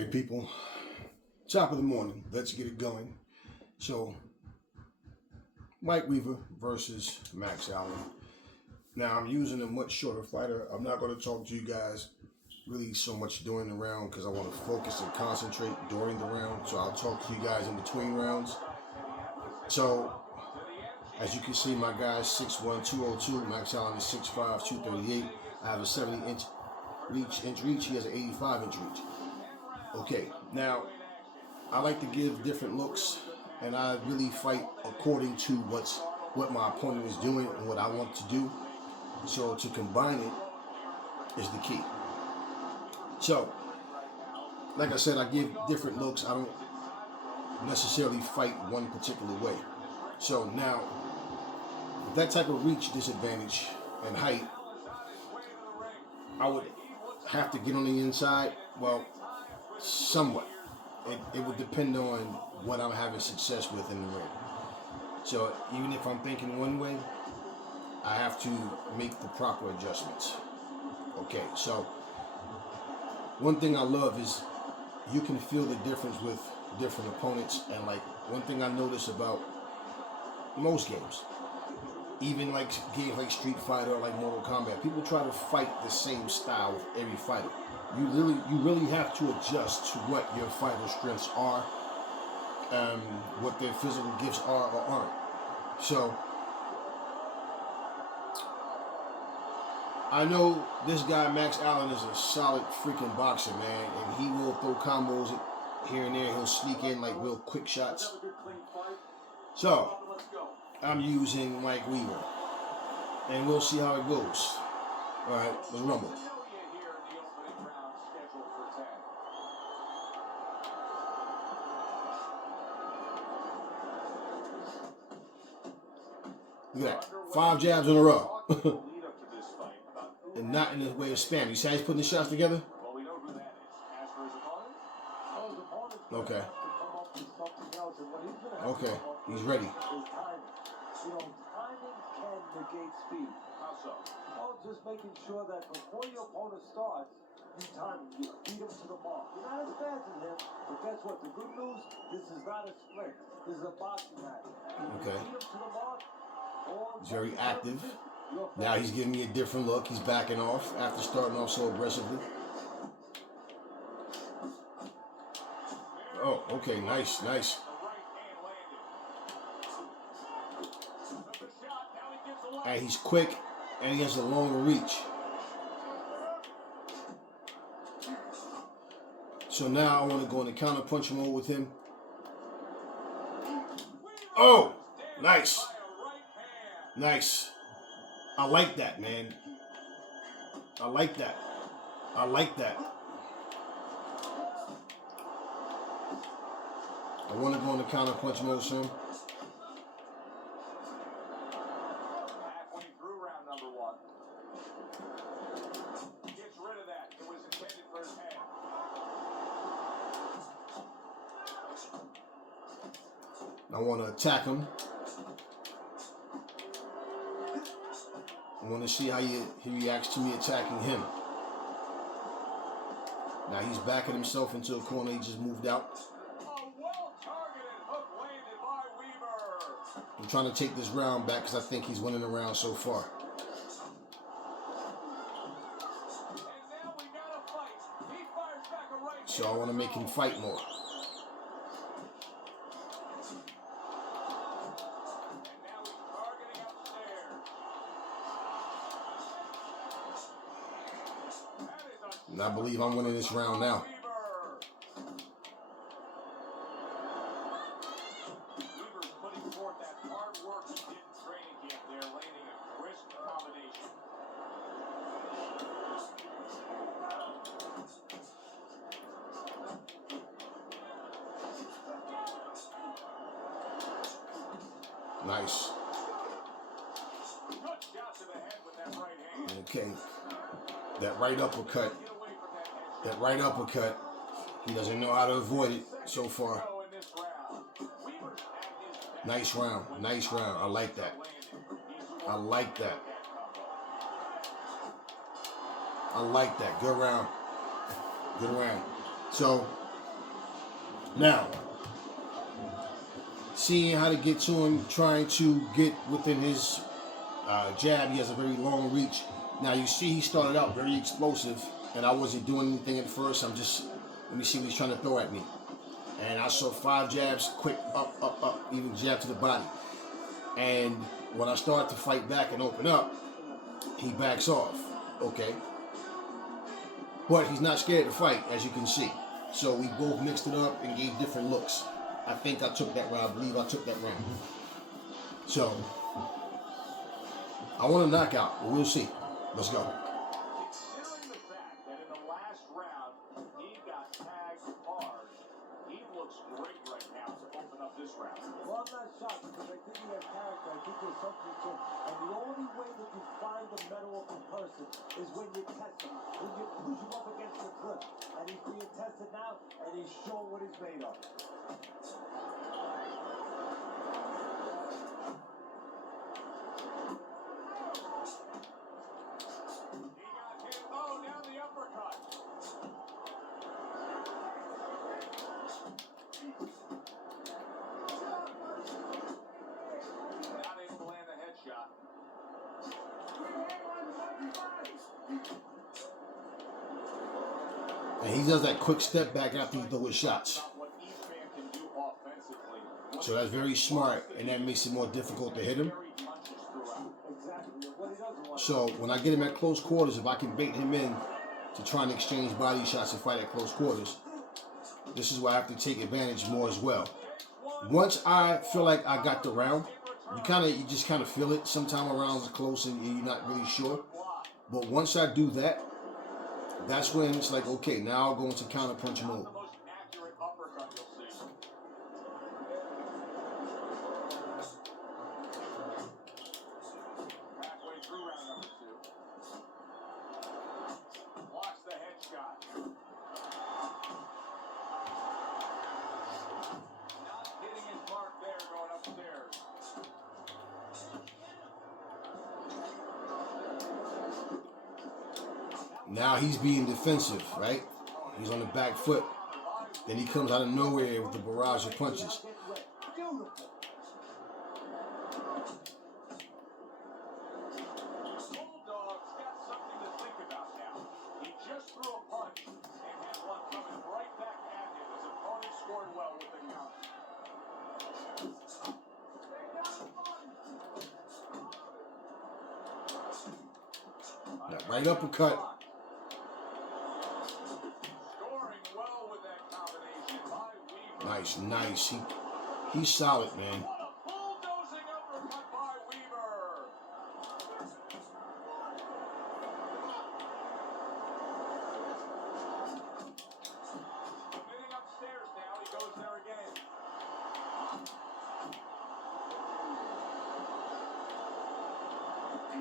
Alright, people. Top of the morning. Let's get it going. So, Mike Weaver versus Max Allan. Now, I'm using a much shorter fighter. I'm not going to talk to you guys really so much during the round because I want to focus and concentrate during the round. So, I'll talk to you guys in between rounds. So, as you can see, my guy's 6'1", 202. Max Allan is 6'5", 238. I have a 70-inch reach. He has an 85-inch reach. Okay, now, I like to give different looks, and I really fight according to what my opponent is doing and what I want to do. So to combine it is the key. So, like I said, I give different looks. I don't necessarily fight one particular way. So now, with that type of reach disadvantage and height, I would have to get on the inside. Well, somewhat. It would depend on what I'm having success with in the ring. So even if I'm thinking one way, I have to make the proper adjustments. Okay, so one thing I love is you can feel the difference with different opponents. And like one thing I notice about most games, even like games like Street Fighter or like Mortal Kombat, people try to fight the same style with every fighter. You really have to adjust to what your fighter's strengths are, what their physical gifts are or aren't. So I know this guy Max Allan is a solid freaking boxer, man, and he will throw combos here and there. He'll sneak in like real quick shots. So I'm using Mike Weaver, and we'll see how it goes. All right, let's rumble. Look at that. 5 jabs in a row. And not in the way of spam. You see how he's putting the shots together? Okay. Okay. He's ready. Just making sure that before your opponent starts, you time him, you beat him to the mark. You're not as fast as him, but guess what? The good news, this is not a sprint. This is a boxing match. Okay. Beat him to the mark. He's very active. Now he's giving me a different look. He's backing off after starting off so aggressively. Oh, okay, nice. And he's quick, and he has a longer reach. So now I want to go into counter punch mode with him. Oh, nice. I like that, man. I like that. I want to go into counter punch mode soon. Halfway through round number 1. Gets rid of that. It was intended for his head. I want to attack him. I want to see how he reacts to me attacking him. Now he's backing himself into a corner. He just moved out. I'm trying to take this round back because I think he's winning the round so far. So I want to make him fight more. And I believe I'm winning this round now. Nice. Okay. That right uppercut. He doesn't know how to avoid it so far. Nice round. I like that. Good round. So Now, seeing how to get to him, trying to get within his jab. He has a very long reach. Now you see he started out very explosive, and I wasn't doing anything at first. I'm just, let me see what he's trying to throw at me. And I saw 5 jabs, quick, up, up, up, even jab to the body. And when I start to fight back and open up, he backs off. Okay. But he's not scared to fight, as you can see. So we both mixed it up and gave different looks. I think I took that round. I believe I took that round. So I want a knockout, but we'll see. Let's go. Considering the fact that in the last round he got tagged hard, he looks great right now to open up this round. Well, I'm not shocked because I think he has character. I think there's something to him. And the only way that you find the metal of a person is when you test him, when you push him up against the cliff. And he's being tested now, and he's showing what he's made of. And he does that quick step back after he throws his shots. So that's very smart, and that makes it more difficult to hit him. So when I get him at close quarters, if I can bait him in to try and exchange body shots and fight at close quarters, this is where I have to take advantage more as well. Once I feel like I got the round, you just kind of feel it. Sometimes a round's close and you're not really sure. But once I do that, that's when it's like, okay, now I'll go into counter punch mode. Now he's being defensive, right? He's on the back foot. Then he comes out of nowhere with the barrage of punches. That right uppercut. Nice, nice. He's solid, man.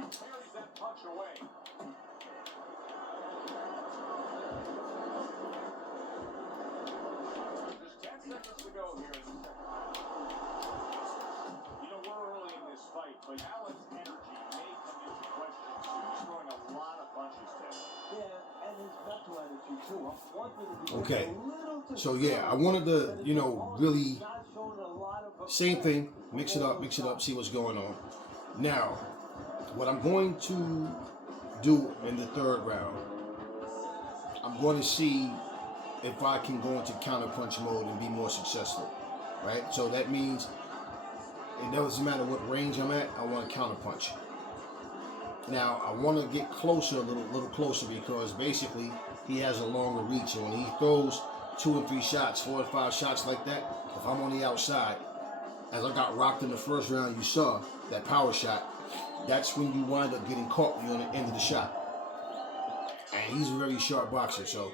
Carries that punch away. There's 10 seconds to go here in the second round. You know, we're early in this fight, but Allan's energy may come into question soon. He's throwing a lot of punches today. Yeah, and his mental energy too. I'm wondering if he's Okay. a little So yeah, I wanted to, really same thing, mix it up, see what's going on. Now, what I'm going to do in the third round, I'm going to see if I can go into counterpunch mode and be more successful, right? So that means it doesn't matter what range I'm at, I want to counterpunch. Now, I want to get closer, a little closer, because basically he has a longer reach, and when he throws 2 and 3 shots, 4 and 5 shots like that, if I'm on the outside, as I got rocked in the first round, you saw that power shot. That's when you wind up getting caught when you're on the end of the shot. And he's a very sharp boxer, so.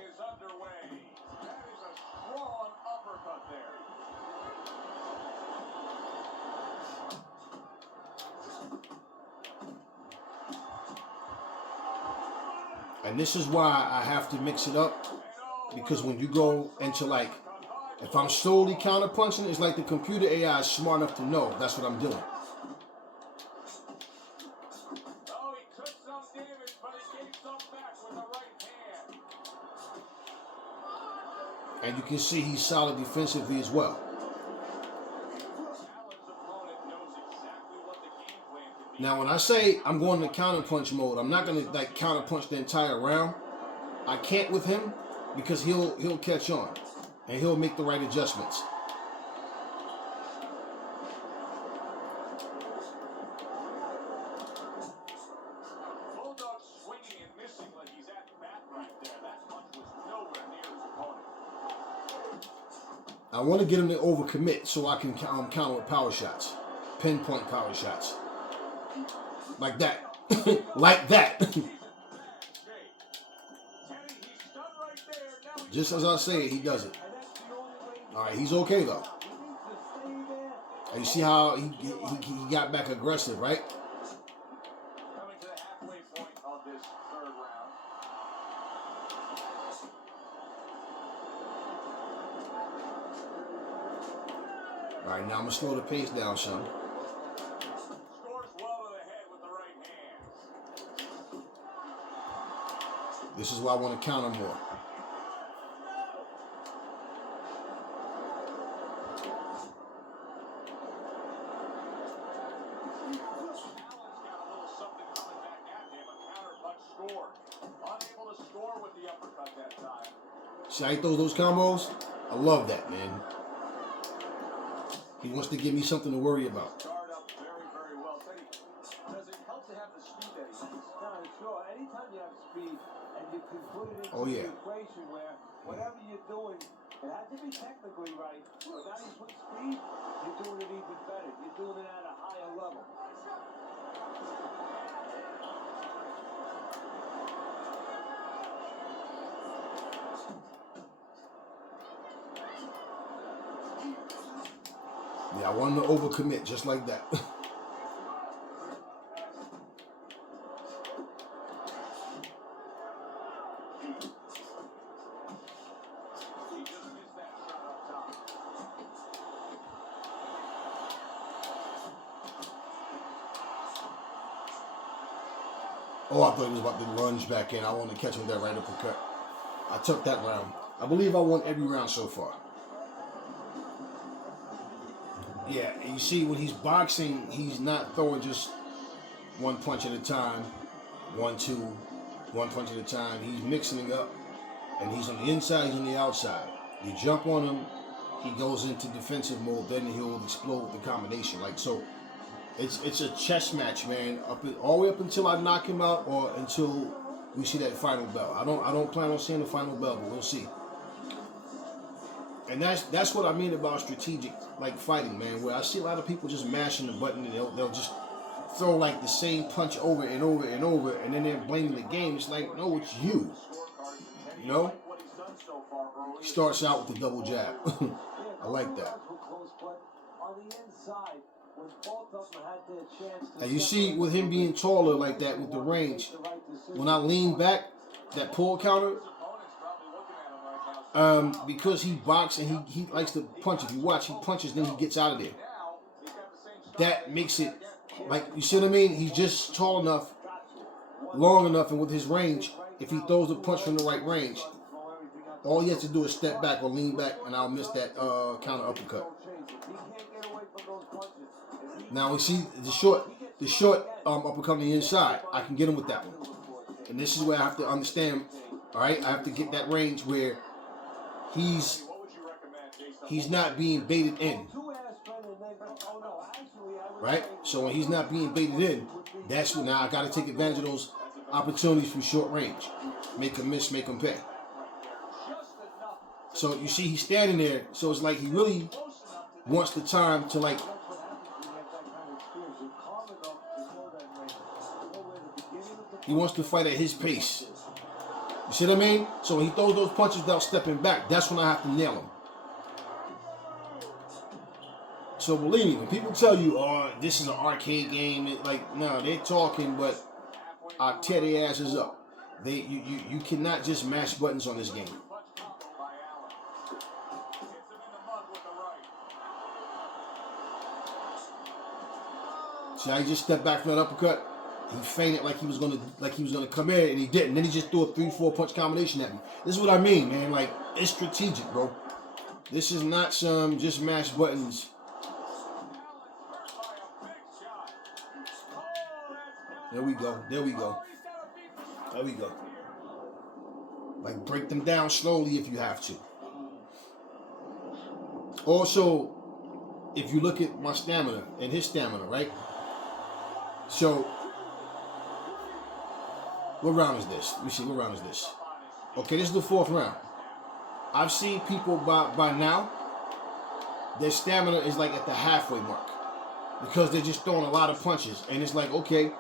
And this is why I have to mix it up, because when you go into if I'm solely counter punching, it's like the computer AI is smart enough to know that's what I'm doing. And you can see he's solid defensively as well. Now, when I say I'm going to counterpunch mode, I'm not going to like counterpunch the entire round. I can't with him because he'll catch on and he'll make the right adjustments. I want to get him to overcommit so I can counter with power shots, pinpoint power shots, like that, like that. Just as I say it, he does it. All right, he's okay though. And you see how he got back aggressive, right? Coming to the halfway point of this third round. All right, now I'm gonna slow the pace down, son. Scores well to the head with the right hand. This is why I want to counter more. See how he throws those combos? I love that, man. He wants to give me something to worry about. Guard up very, very well. Does it help to have the speed that he has? No, sure. Anytime you have speed and you can put it into the equation where whatever you're doing, it has to be technically right. But now you put speed, you're doing it even better. You're doing it at a higher level. Yeah, I want him to overcommit just like that. Oh, I thought he was about to lunge back in. I wanted to catch him with that right uppercut. I took that round. I believe I won every round so far. Yeah, and you see when he's boxing, he's not throwing just one punch at a time, 1, 2, one punch at a time. He's mixing it up, and he's on the inside, he's on the outside. You jump on him, he goes into defensive mode, then he'll explode with the combination. Like so, it's a chess match, man. All the way up until I knock him out, or until we see that final bell. I don't plan on seeing the final bell, but we'll see. And that's what I mean about strategic like fighting, man. Where I see a lot of people just mashing the button and they'll just throw like the same punch over and over and over, and then they're blaming the game. It's like, no, it's you. You know? He starts out with the double jab. I like that. And you see with him being taller like that with the range, when I lean back, that pull counter, because he boxes and he likes to punch. If you watch, he punches, then he gets out of there. That makes it, like, you see what I mean? He's just tall enough, long enough, and with his range, if he throws the punch from the right range, all he has to do is step back or lean back, and I'll miss that counter uppercut. Now we see the short uppercut on the inside. I can get him with that one. And this is where I have to understand, all right? I have to get that range where he's not being baited in, right? So when he's not being baited in, that's when now I got to take advantage of those opportunities from short range. Make him miss, make him pay. So you see he's standing there, so it's like he really wants the time to like, he wants to fight at his pace. You see what I mean? So when he throws those punches without stepping back, that's when I have to nail him. So believe me, when people tell you, oh, this is an arcade game, like, no, they're talking, but I tear their asses up. You cannot just mash buttons on this game. See how he just stepped back from that uppercut? He feinted like he was gonna come in, and he didn't. Then he just threw a 3-4 punch combination at me. This is what I mean, man. Like, it's strategic, bro. This is not some just mash buttons. There we go. There we go. There we go. Like, break them down slowly if you have to. Also, if you look at my stamina and his stamina, right? So, what round is this? Let me see. What round is this? Okay, this is the 4th round. I've seen people by now, their stamina is like at the halfway mark because they're just throwing a lot of punches. And it's like, okay,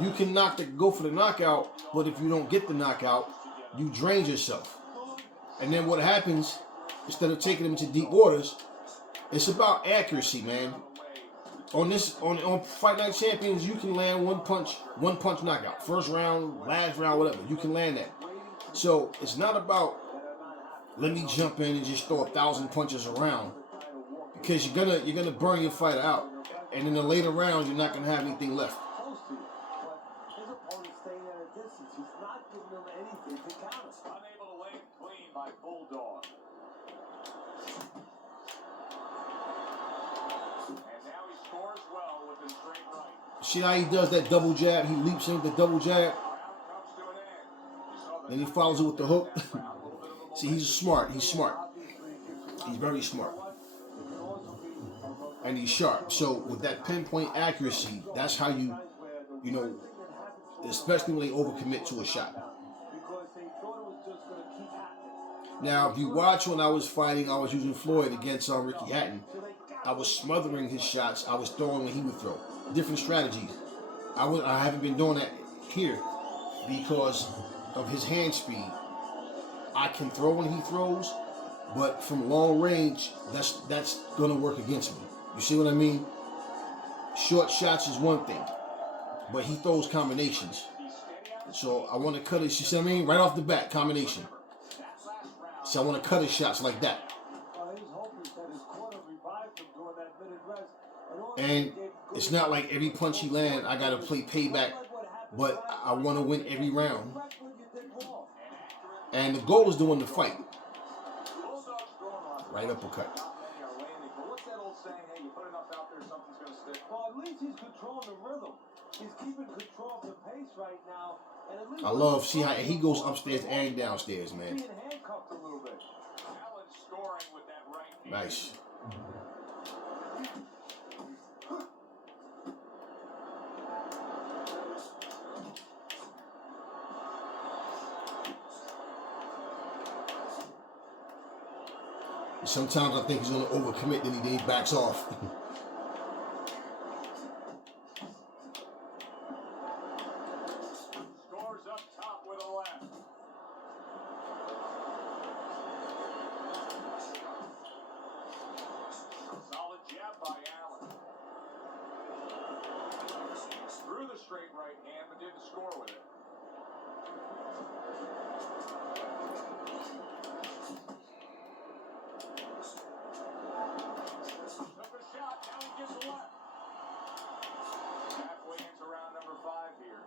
you can go for the knockout, but if you don't get the knockout, you drain yourself. And then what happens, instead of taking them to deep waters, it's about accuracy, man. On Fight Night Champions, you can land one punch knockout. First round, last round, whatever. You can land that. So it's not about let me jump in and just throw 1,000 punches around, because you're gonna burn your fighter out, and in the later rounds you're not gonna have anything left. Unable to lay it clean by Bulldog. And now he scores well with his straight right. See how he does that double jab? He leaps in with the double jab. Then he follows it with the hook. See, he's smart. He's smart. He's very smart. And he's sharp. So with that pinpoint accuracy, that's how you know, especially when they overcommit to a shot. Now, if you watch when I was fighting, I was using Floyd against Ricky Hatton. I was smothering his shots. I was throwing when he would throw. Different strategies. I haven't been doing that here because of his hand speed. I can throw when he throws, but from long range, that's gonna work against me. You see what I mean? Short shots is one thing, but he throws combinations. So I want to cut his, you see what I mean? Right off the bat, combination. So I want to cut his shots like that. And it's not like every punch he lands, I gotta play payback, but I want to win every round. And the goal is to win the fight. Right uppercut. What's that old saying? Hey, you put enough out there, something's going to stick. Well, at least he's controlling the rhythm. He's keeping control of the pace right now. And at least I love, see how he goes upstairs and downstairs, man. being handcuffed a little bit. Allan scoring with that right knee. Nice. Sometimes I think he's going to overcommit, then he backs off. Scores up top with a left. Solid jab by Allan. Threw the straight right hand, but didn't score with it. Halfway into round number 5 here.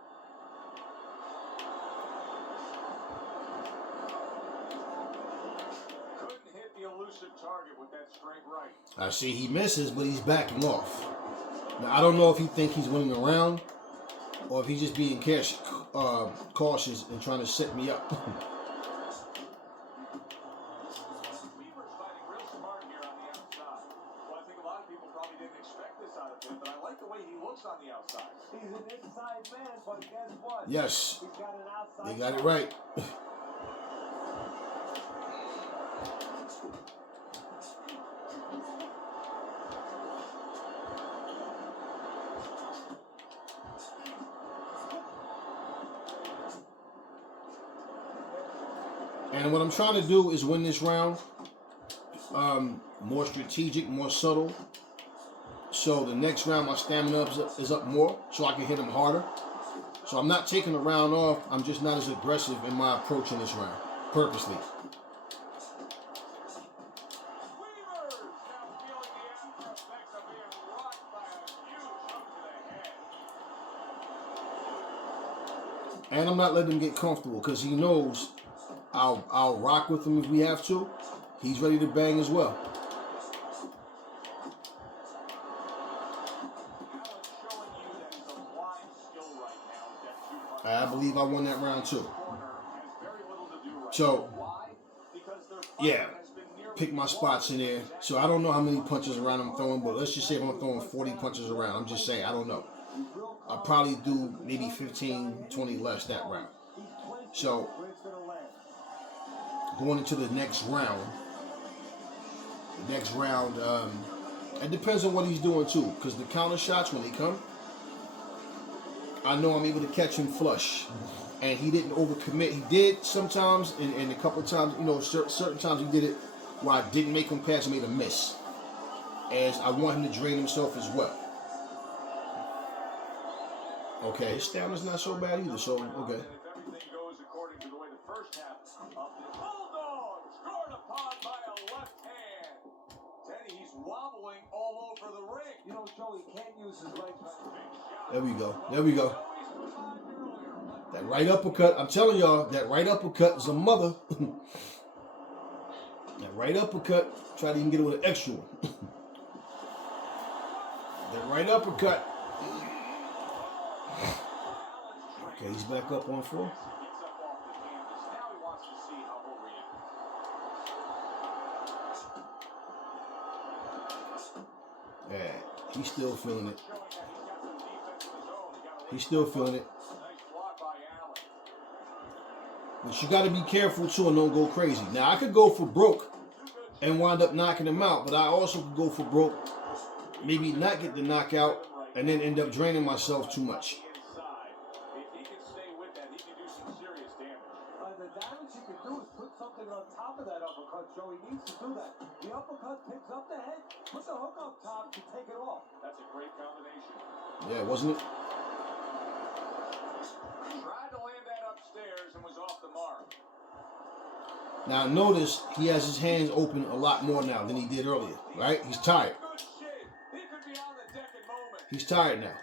Couldn't hit the elusive target with that straight right. I see he misses, but he's backing off. Now, I don't know if he thinks he's winning the round or if he's just being cautious and trying to set me up. On the outside. He's an inside man, but guess what? Yes. He's got an outside. They got it right. And what I'm trying to do is win this round. More strategic, more subtle. So the next round, my stamina is up more, so I can hit him harder. So I'm not taking the round off. I'm just not as aggressive in my approach in this round, purposely. And I'm not letting him get comfortable because he knows I'll rock with him if we have to. He's ready to bang as well. I believe I won that round too. So, yeah, pick my spots in there. So I don't know how many punches around I'm throwing, but let's just say if I'm throwing 40 punches around, I'm just saying, I don't know. I'll probably do maybe 15, 20 less that round. So, going into the next round, it depends on what he's doing too, because the counter shots, when they come, I know I'm able to catch him flush. And he didn't overcommit. He did sometimes, and a couple of times, you know, certain times he did it where I didn't make him pass, I made a miss. As I want him to drain himself as well. Okay, his stamina's not so bad either, so, okay. Everything goes according to the way the first half of the Bulldog scored upon by a left hand. Teddy, he's wobbling all over the ring. You know, Joey can't use his right hand. There we go. There we go. That right uppercut, I'm telling y'all, that right uppercut is a mother. That right uppercut, try to even get it with an extra one. That right uppercut. Okay, he's back up on 4. Yeah, he's still feeling it. He's still feeling it. But you got to be careful too and don't go crazy. Now, I could go for broke and wind up knocking him out, but I also could go for broke, maybe not get the knockout, and then end up draining myself too much. The damage he can do is put something on top of that uppercut, so he needs to do that. The uppercut picks up the head, put the hook up top to take it off. That's a great combination. Yeah, wasn't it? Tried to land that upstairs and was off the mark. Now notice he has his hands open a lot more now than he did earlier, right? He's tired. He could be on the deck in moments. He's tired now.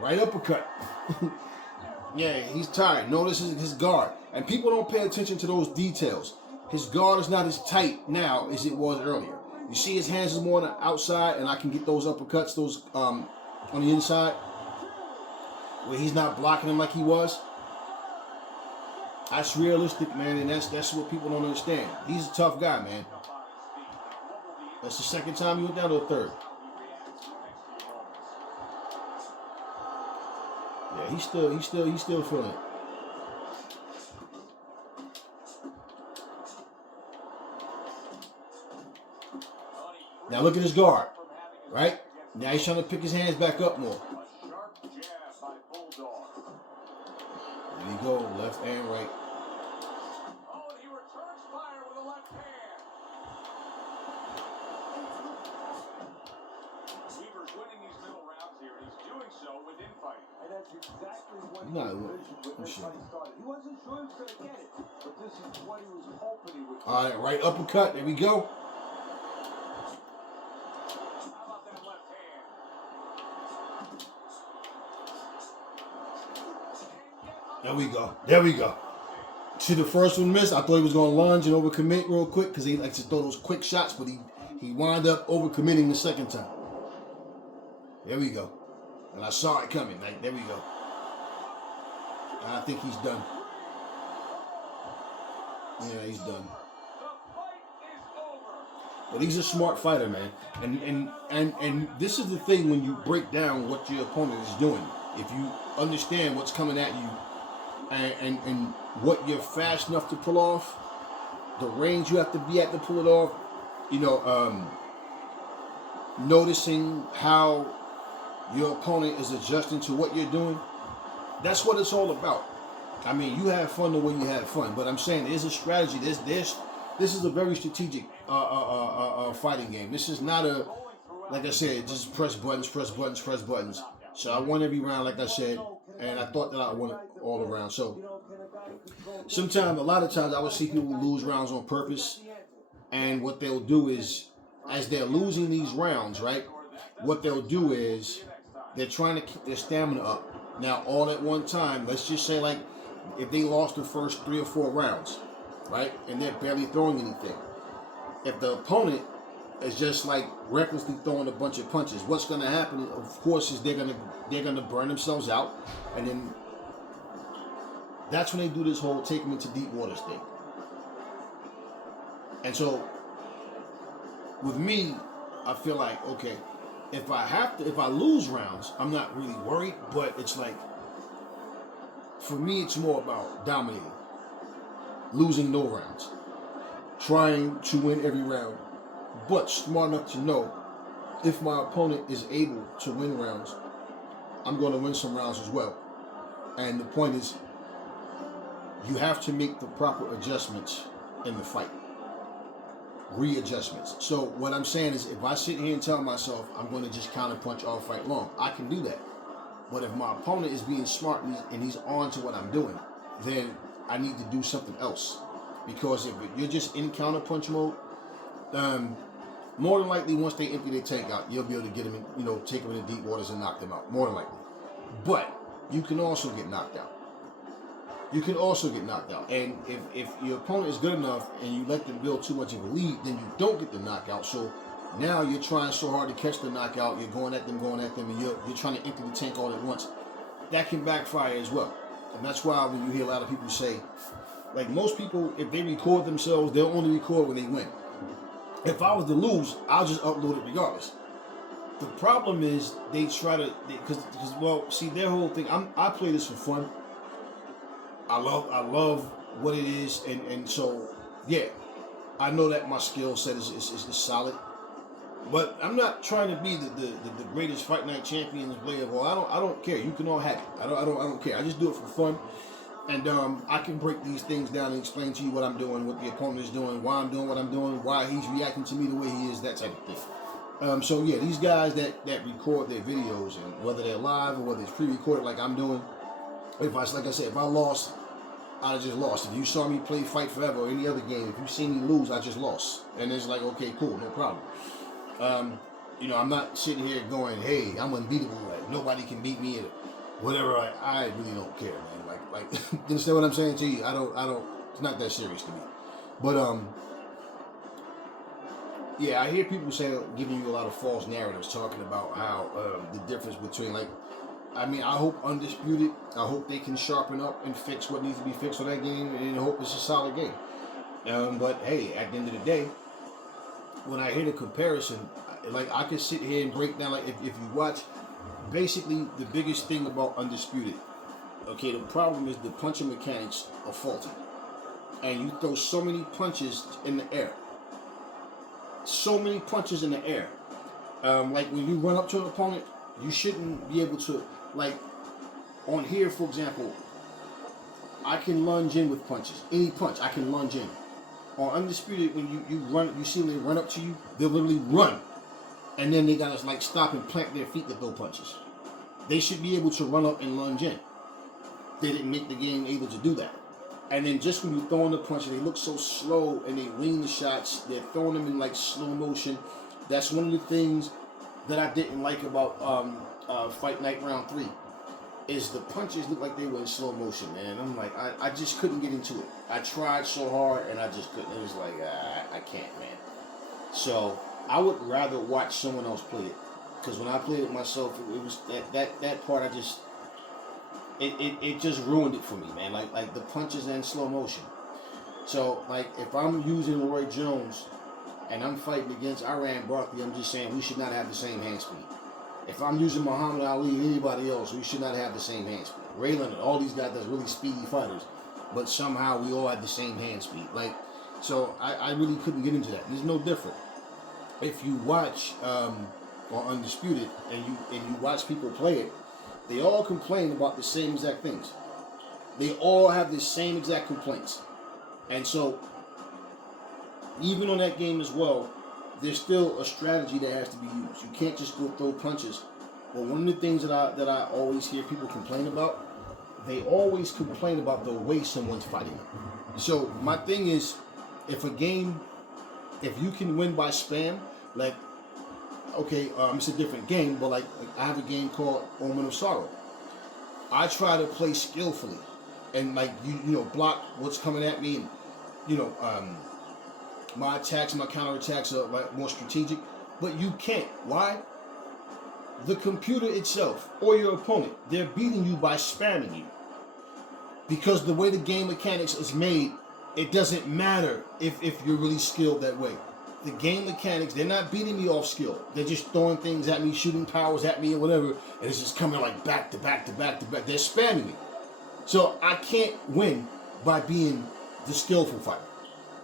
Right uppercut. Yeah, he's tired. Notice his guard. And people don't pay attention to those details. His guard is not as tight now as it was earlier. You see his hands is more on the outside, and I can get those uppercuts, those on the inside, where he's not blocking him like he was. That's realistic, man, and that's what people don't understand. He's a tough guy, man. That's the second time he went down to the third. Yeah, he's still feeling it. Now look at his guard, right? Now he's trying to pick his hands back up more. There you go, left and right. Oh, and he returns fire with a left hand. Weaver's winning these middle rounds here, and he's doing so with infighting. And that's exactly what he envisioned when this fight started. He wasn't sure he was going to get it, but this is what he was hoping he would get. All right, right uppercut. There we go. How about that left hand? There we go. There we go. See, the first one missed. I thought he was going to lunge and overcommit real quick because he likes to throw those quick shots, but he wound up overcommitting the second time. There we go. And I saw it coming. Like, there we go. I think he's done. Yeah, he's done. But he's a smart fighter, man. And this is the thing when you break down what your opponent is doing. If you understand what's coming at you and what you're fast enough to pull off, the range you have to be at to pull it off, you know, noticing how your opponent is adjusting to what you're doing, that's what it's all about. I mean, you have fun the way you have fun, but I'm saying there's a strategy. This is a very strategic fighting game. This is not a, like I said, just press buttons, press buttons, press buttons. So I won every round, like I said, and I thought that I won it all around. So sometimes, a lot of times, I would see people lose rounds on purpose, and what they'll do is, as they're losing these rounds, right, what they'll do is they're trying to keep their stamina up Now, all at one time, let's just say like if they lost the first 3 or 4 rounds, right, and they're barely throwing anything. If the opponent is just like recklessly throwing a bunch of punches, what's going to happen, of course, is they're gonna burn themselves out, and then that's when they do this whole take them into deep waters thing. And so, with me, I feel like, okay, if I lose rounds, I'm not really worried, but it's like, for me, it's more about dominating, losing no rounds, trying to win every round, but smart enough to know if my opponent is able to win rounds, I'm going to win some rounds as well. And the point is, you have to make the proper adjustments in the fight. Readjustments. So what I'm saying is, if I sit here and tell myself I'm going to just counter punch all fight long, I can do that. But if my opponent is being smart and he's on to what I'm doing, then I need to do something else. Because if you're just in counter punch mode, more than likely once they empty their tank out, you'll be able to get them in, take them into deep waters and knock them out. More than likely. But you can also get knocked out. You can also get knocked out. And if your opponent is good enough and you let them build too much of a lead, then you don't get the knockout. So now you're trying so hard to catch the knockout, you're going at them, and you're trying to empty the tank all at once. That can backfire as well. And that's why when you hear a lot of people say, like most people, if they record themselves, they'll only record when they win. If I was to lose, I'll just upload it regardless. The problem is they try to, because their whole thing, I play this for fun. I love what it is, and so yeah, I know that my skill set is solid, but I'm not trying to be the greatest Fight Night Champions player of all. I don't care. You can all have it. I don't care. I just do it for fun, and I can break these things down and explain to you what I'm doing, what the opponent is doing, why I'm doing what I'm doing, why he's reacting to me the way he is, that type of thing. So yeah, these guys that record their videos, and whether they're live or whether it's pre-recorded like I'm doing, if I lost, I just lost. If you saw me play Fight Forever or any other game, if you see me lose, I just lost. And it's like, okay, cool, no problem. I'm not sitting here going, hey, I'm unbeatable. Like, nobody can beat me. Or whatever. I really don't care, man. Like, you understand what I'm saying to you? I don't. It's not that serious to me. But yeah, I hear people giving you a lot of false narratives, talking about how the difference between I hope Undisputed, I hope they can sharpen up and fix what needs to be fixed for that game, and I hope it's a solid game. But hey, at the end of the day, when I hear the comparison, I can sit here and break down, if you watch, basically the biggest thing about Undisputed, okay, the problem is the punching mechanics are faulty. And you throw so many punches in the air. So many punches in the air. When you run up to an opponent, you shouldn't be able to, on here, for example, I can lunge in with punches. Any punch, I can lunge in. On Undisputed, when you see them, they run up to you, they'll literally run. And then they gotta stop and plant their feet to throw punches. They should be able to run up and lunge in. They didn't make the game able to do that. And then just when you're throwing the punches, they look so slow and they wing the shots. They're throwing them in slow motion. That's one of the things that I didn't like about Fight Night Round 3. Is the punches look like they were in slow motion, man. I'm like, I just couldn't get into it. I tried so hard and I just couldn't. It was like, I can't, man. So I would rather watch someone else play it. Because when I played it myself, it was that part it just ruined it for me, man. Like the punches in slow motion. So if I'm using Roy Jones and I'm fighting against Iran Barkley, I'm just saying we should not have the same hand speed. If I'm using Muhammad Ali and anybody else, we should not have the same hand speed. Ray Leonard, all these guys that's really speedy fighters, but somehow we all have the same hand speed. So I really couldn't get into that. There's no different. If you watch on Undisputed and you watch people play it, they all complain about the same exact things. They all have the same exact complaints. And so, even on that game as well, there's still a strategy that has to be used. You can't just go throw punches. But one of the things that I always hear people complain about, they always complain about the way someone's fighting them. So my thing is, if you can win by spam, it's a different game, but I have a game called Omen of Sorrow. I try to play skillfully, and like you know, block what's coming at me, and you know, my attacks, my counterattacks are like more strategic. But you can't. Why? The computer itself or your opponent, they're beating you by spamming you. Because the way the game mechanics is made, it doesn't matter if you're really skilled that way. The game mechanics, they're not beating me off skill. They're just throwing things at me, shooting powers at me or whatever, and it's just coming like back to back to back to back. They're spamming me. So I can't win by being the skillful fighter.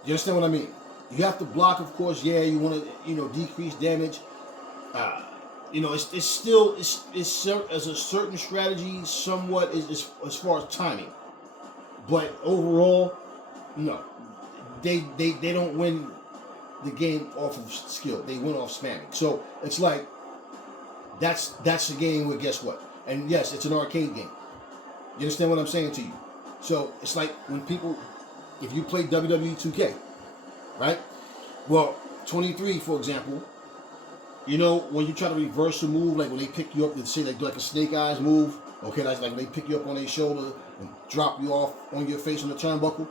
You understand what I mean? You have to block, of course. Yeah, you want to, you know, decrease damage. You know, it's still as a certain strategy, somewhat as far as timing. But overall, no, they don't win the game off of skill. They win off spamming. So it's like that's the game where, guess what? And yes, it's an arcade game. You understand what I'm saying to you? So it's like when people, if you play WWE 2K, right? Well, 23, for example, you know, when you try to reverse a move, like when they pick you up, they say they do like a snake eyes move. Okay, that's like when they pick you up on their shoulder and drop you off on your face on the turnbuckle.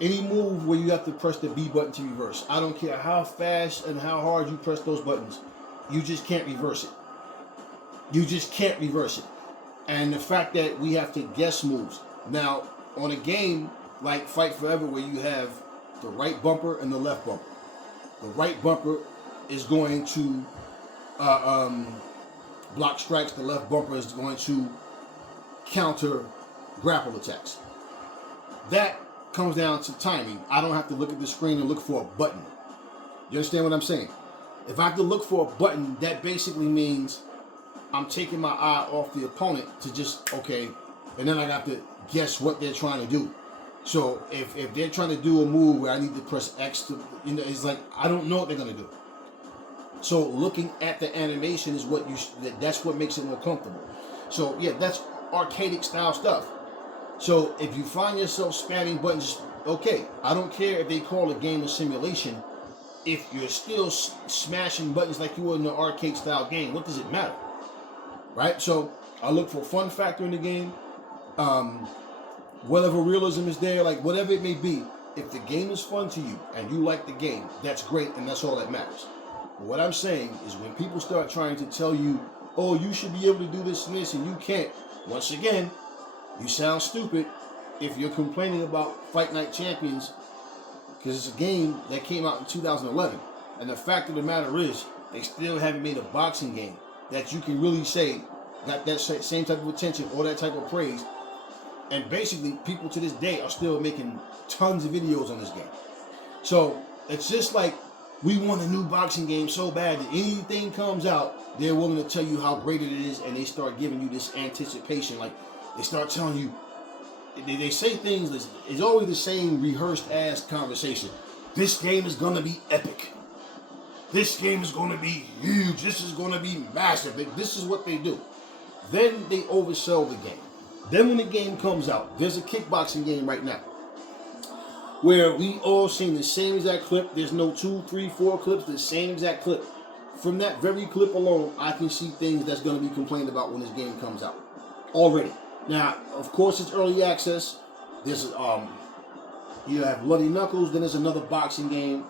Any move where you have to press the B button to reverse. I don't care how fast and how hard you press those buttons. You just can't reverse it. You just can't reverse it. And the fact that we have to guess moves. Now, on a game like Fight Forever where you have the right bumper and the left bumper. The right bumper is going to block strikes. The left bumper is going to counter grapple attacks. That comes down to timing. I don't have to look at the screen and look for a button. You understand what I'm saying? If I have to look for a button, that basically means I'm taking my eye off the opponent to just, okay, and then I got to guess what they're trying to do. So if they're trying to do a move where I need to press X to, you know, it's like, I don't know what they're going to do. So looking at the animation is what that's what makes it more comfortable. So yeah, that's arcadic style stuff. So if you find yourself spamming buttons, okay, I don't care if they call a game a simulation. If you're still smashing buttons like you would in an arcade style game, what does it matter? Right? So I look for fun factor in the game. Whatever realism is there, like whatever it may be, if the game is fun to you and you like the game, that's great and that's all that matters. But what I'm saying is when people start trying to tell you, oh, you should be able to do this and this and you can't, once again, you sound stupid if you're complaining about Fight Night Champions because it's a game that came out in 2011. And the fact of the matter is, they still haven't made a boxing game that you can really say got that same type of attention or that type of praise. And basically, people to this day are still making tons of videos on this game. So it's just like we want a new boxing game so bad that anything comes out, they're willing to tell you how great it is, and they start giving you this anticipation. Like they start telling you, they say things that it's always the same rehearsed ass conversation. This game is gonna be epic. This game is gonna be huge. This is gonna be massive. This is what they do. Then they oversell the game. Then when the game comes out, there's a kickboxing game right now where we all seen the same exact clip. There's no 2, 3, 4 clips, the same exact clip. From that very clip alone, I can see things that's going to be complained about when this game comes out already. Now, of course, it's early access. There's you have Bloody Knuckles. Then there's another boxing game.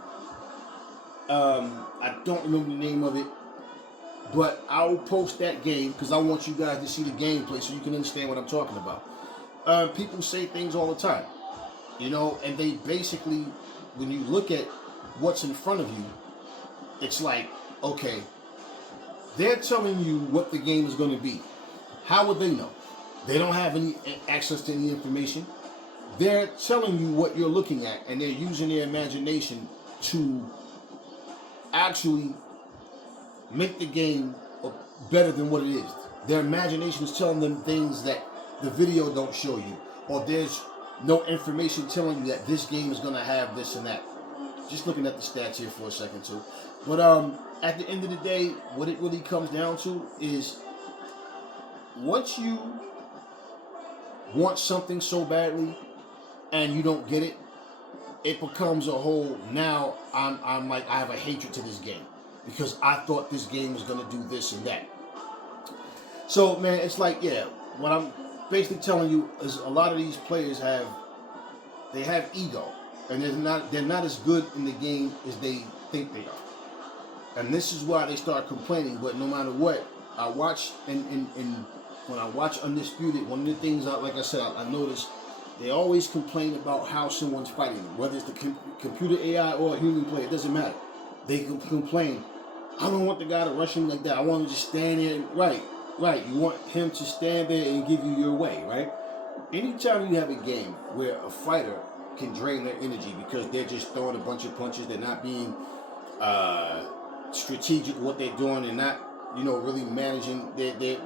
I don't remember the name of it, but I'll post that game because I want you guys to see the gameplay so you can understand what I'm talking about. People say things all the time, you know, and they basically, when you look at what's in front of you, it's like, okay, they're telling you what the game is going to be. How would they know? They don't have any access to any information. They're telling you what you're looking at, and they're using their imagination to actually make the game better than what it is. Their imagination is telling them things that the video don't show you, or there's no information telling you that this game is going to have this and that. Just looking at the stats here for a second too. But at the end of the day, what it really comes down to is once you want something so badly and you don't get it, it becomes a whole, now I'm like, I have a hatred to this game because I thought this game was going to do this and that. So man, it's like, yeah, basically telling you is a lot of these players have ego, and they're not as good in the game as they think they are. And this is why they start complaining. But no matter what, I watch and when I watch Undisputed, one of the things like I said, I notice they always complain about how someone's fighting them, whether it's the computer AI or a human player. It doesn't matter. They can complain. I don't want the guy to rush him like that. I want him to just stand there. Right. You want him to stand there and give you your way, right? Anytime you have a game where a fighter can drain their energy because they're just throwing a bunch of punches, they're not being strategic what they're doing, and not really managing their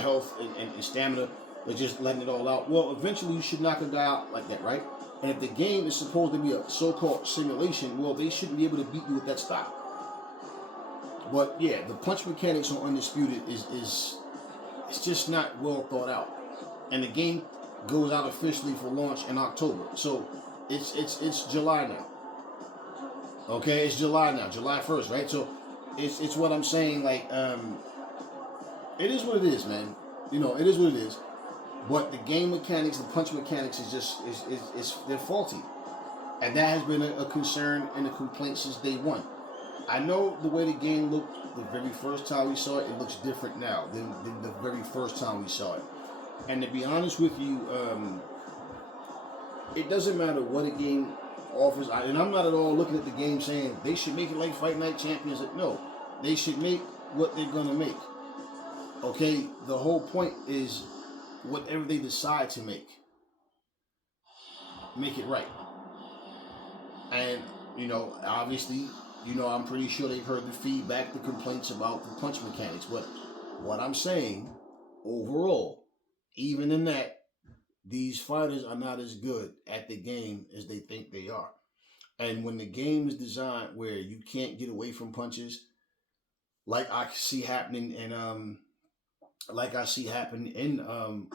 health and stamina, they're just letting it all out. Well, eventually you should knock a guy out like that, right? And if the game is supposed to be a so-called simulation, well, they shouldn't be able to beat you with that style. But yeah, the punch mechanics on Undisputed is it's just not well thought out. And the game goes out officially for launch in October. So it's July now. Okay, it's July now, July 1st, right? So it's what I'm saying, like, it is what it is, man. It is what it is. But the game mechanics, the punch mechanics is they're faulty. And that has been a concern and a complaint since day one. I know the way the game looked the very first time we saw it, it looks different now than the very first time we saw it. And to be honest with you, it doesn't matter what a game offers. And I'm not at all looking at the game saying they should make it like Fight Night Champions. No, they should make what they're going to make. Okay, the whole point is whatever they decide to make it right. And, obviously, I'm pretty sure they've heard the feedback, the complaints about the punch mechanics. But what I'm saying, overall, even in that, these fighters are not as good at the game as they think they are. And when the game is designed where you can't get away from punches, like I see happening in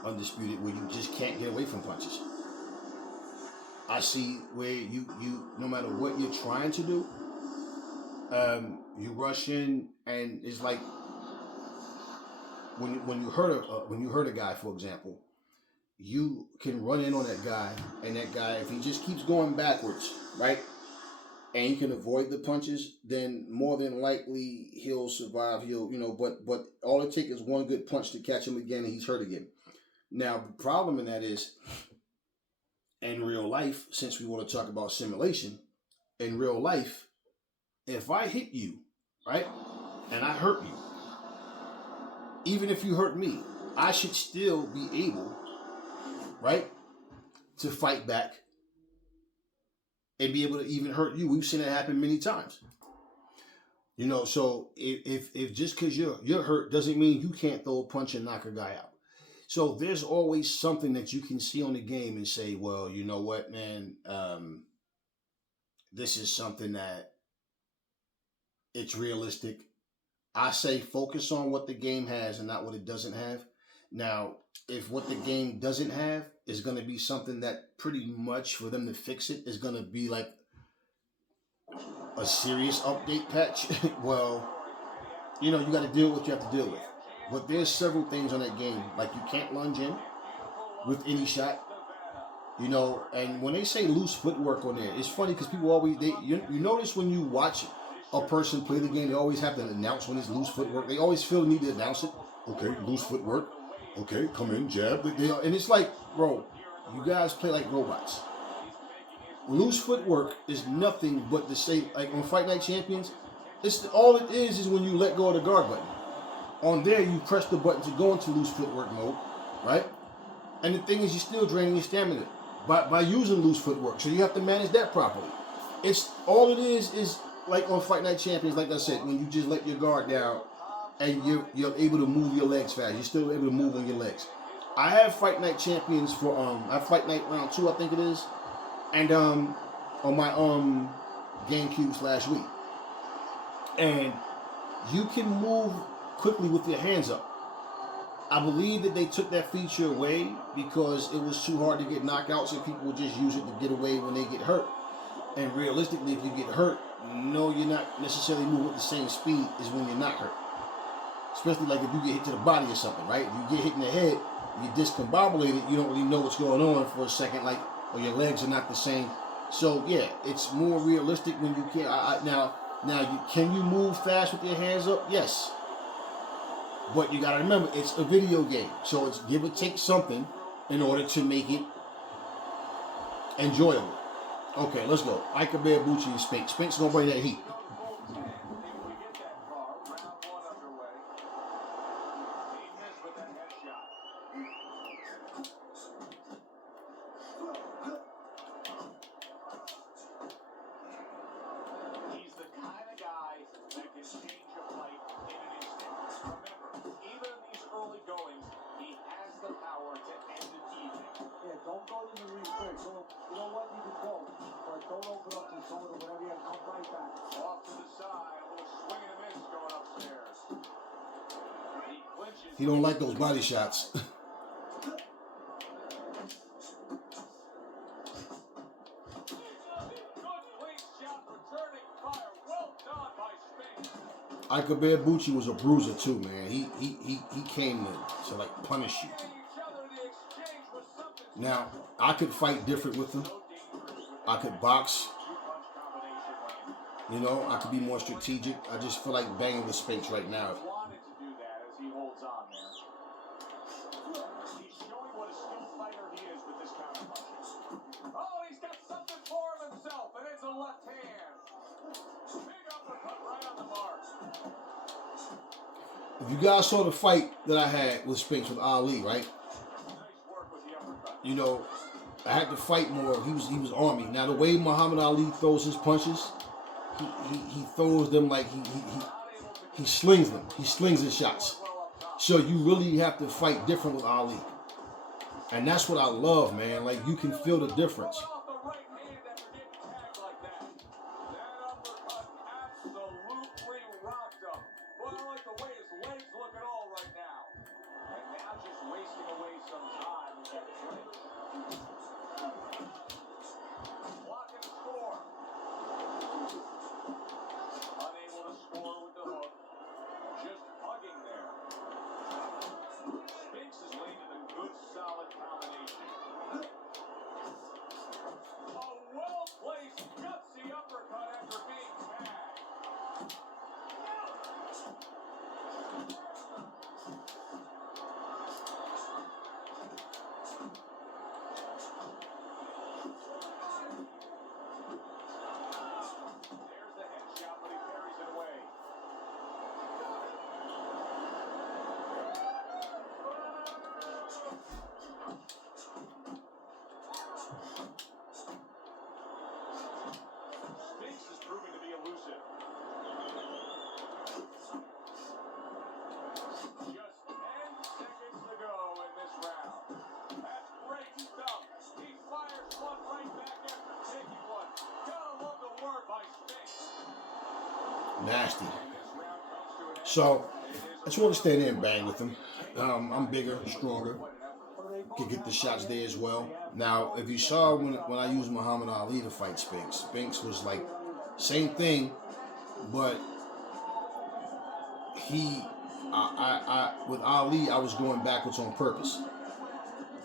Undisputed, where you just can't get away from punches. I see where you no matter what you're trying to do, you rush in, and it's like when you hurt a guy, for example, you can run in on that guy, and that guy, if he just keeps going backwards, right, and you can avoid the punches, then more than likely he'll survive. But all it takes is one good punch to catch him again, and he's hurt again. Now, the problem in that is, in real life, since we want to talk about simulation, in real life, if I hit you, right, and I hurt you, even if you hurt me, I should still be able, right, to fight back and be able to even hurt you. We've seen it happen many times. So if just because you're hurt doesn't mean you can't throw a punch and knock a guy out. So there's always something that you can see on the game and say, well, you know what, man, this is something that it's realistic. I say focus on what the game has and not what it doesn't have. Now, if what the game doesn't have is going to be something that pretty much for them to fix it is going to be like a serious update patch, well, you got to deal with what you have to deal with. But there's several things on that game, like you can't lunge in with any shot, and when they say loose footwork on there, it's funny because people always, you notice when you watch a person play the game, they always have to announce when it's loose footwork. They always feel the need to announce it. Okay, loose footwork. Okay, come in, jab. And it's like, bro, you guys play like robots. Loose footwork is nothing but to say, like on Fight Night Champions, all it is when you let go of the guard button. On there, you press the button to go into loose footwork mode, right? And the thing is, you're still draining your stamina by using loose footwork. So you have to manage that properly. It's all it is like on Fight Night Champions, like I said, when you just let your guard down and you're able to move your legs fast. You're still able to move on your legs. I have Fight Night Champions for I have Fight Night Round 2, I think it is, and on my GameCube/Wii, and you can move quickly with your hands up. I believe that they took that feature away because it was too hard to get knockouts, and people would just use it to get away when they get hurt. And realistically, if you get hurt, no, you're not necessarily moving at the same speed as when you're not hurt. Especially like if you get hit to the body or something, right? If you get hit in the head, you're discombobulated, you don't really know what's going on for a second, like, or your legs are not the same. So yeah, it's more realistic when you can. Can you move fast with your hands up? Yes, but you gotta remember it's a video game, so it's give or take something in order to make it enjoyable. Okay, let's go. Ibeabuchi and Spinks. Spinks gonna bring that heat. Don't go to the refresh. So, you know what? You can go. But don't open up to someone or whatever. You have to come right back. Off to the side. A little swing and a miss going upstairs. He clinches. He don't like those body shots. Ibeabuchi was a bruiser too, man. He came to like punish you. Now, I could fight different with him. I could box. You know, I could be more strategic. I just feel like banging with Spinks right now. Oh, he's got something for himself, and it's a left hand. Big uppercut right on the mark. If you guys saw the fight that I had with Spinks with Ali, right? You know, I had to fight more. He was on me. Now the way Muhammad Ali throws his punches, he throws them like he slings them. He slings his shots. So you really have to fight different with Ali. And that's what I love, man. Like, you can feel the difference. Nasty. So I just want to stay there and bang with him. I'm bigger, stronger. Can get the shots there as well. Now, if you saw when I used Muhammad Ali to fight Spinks, Spinks was like same thing, but with Ali I was going backwards on purpose,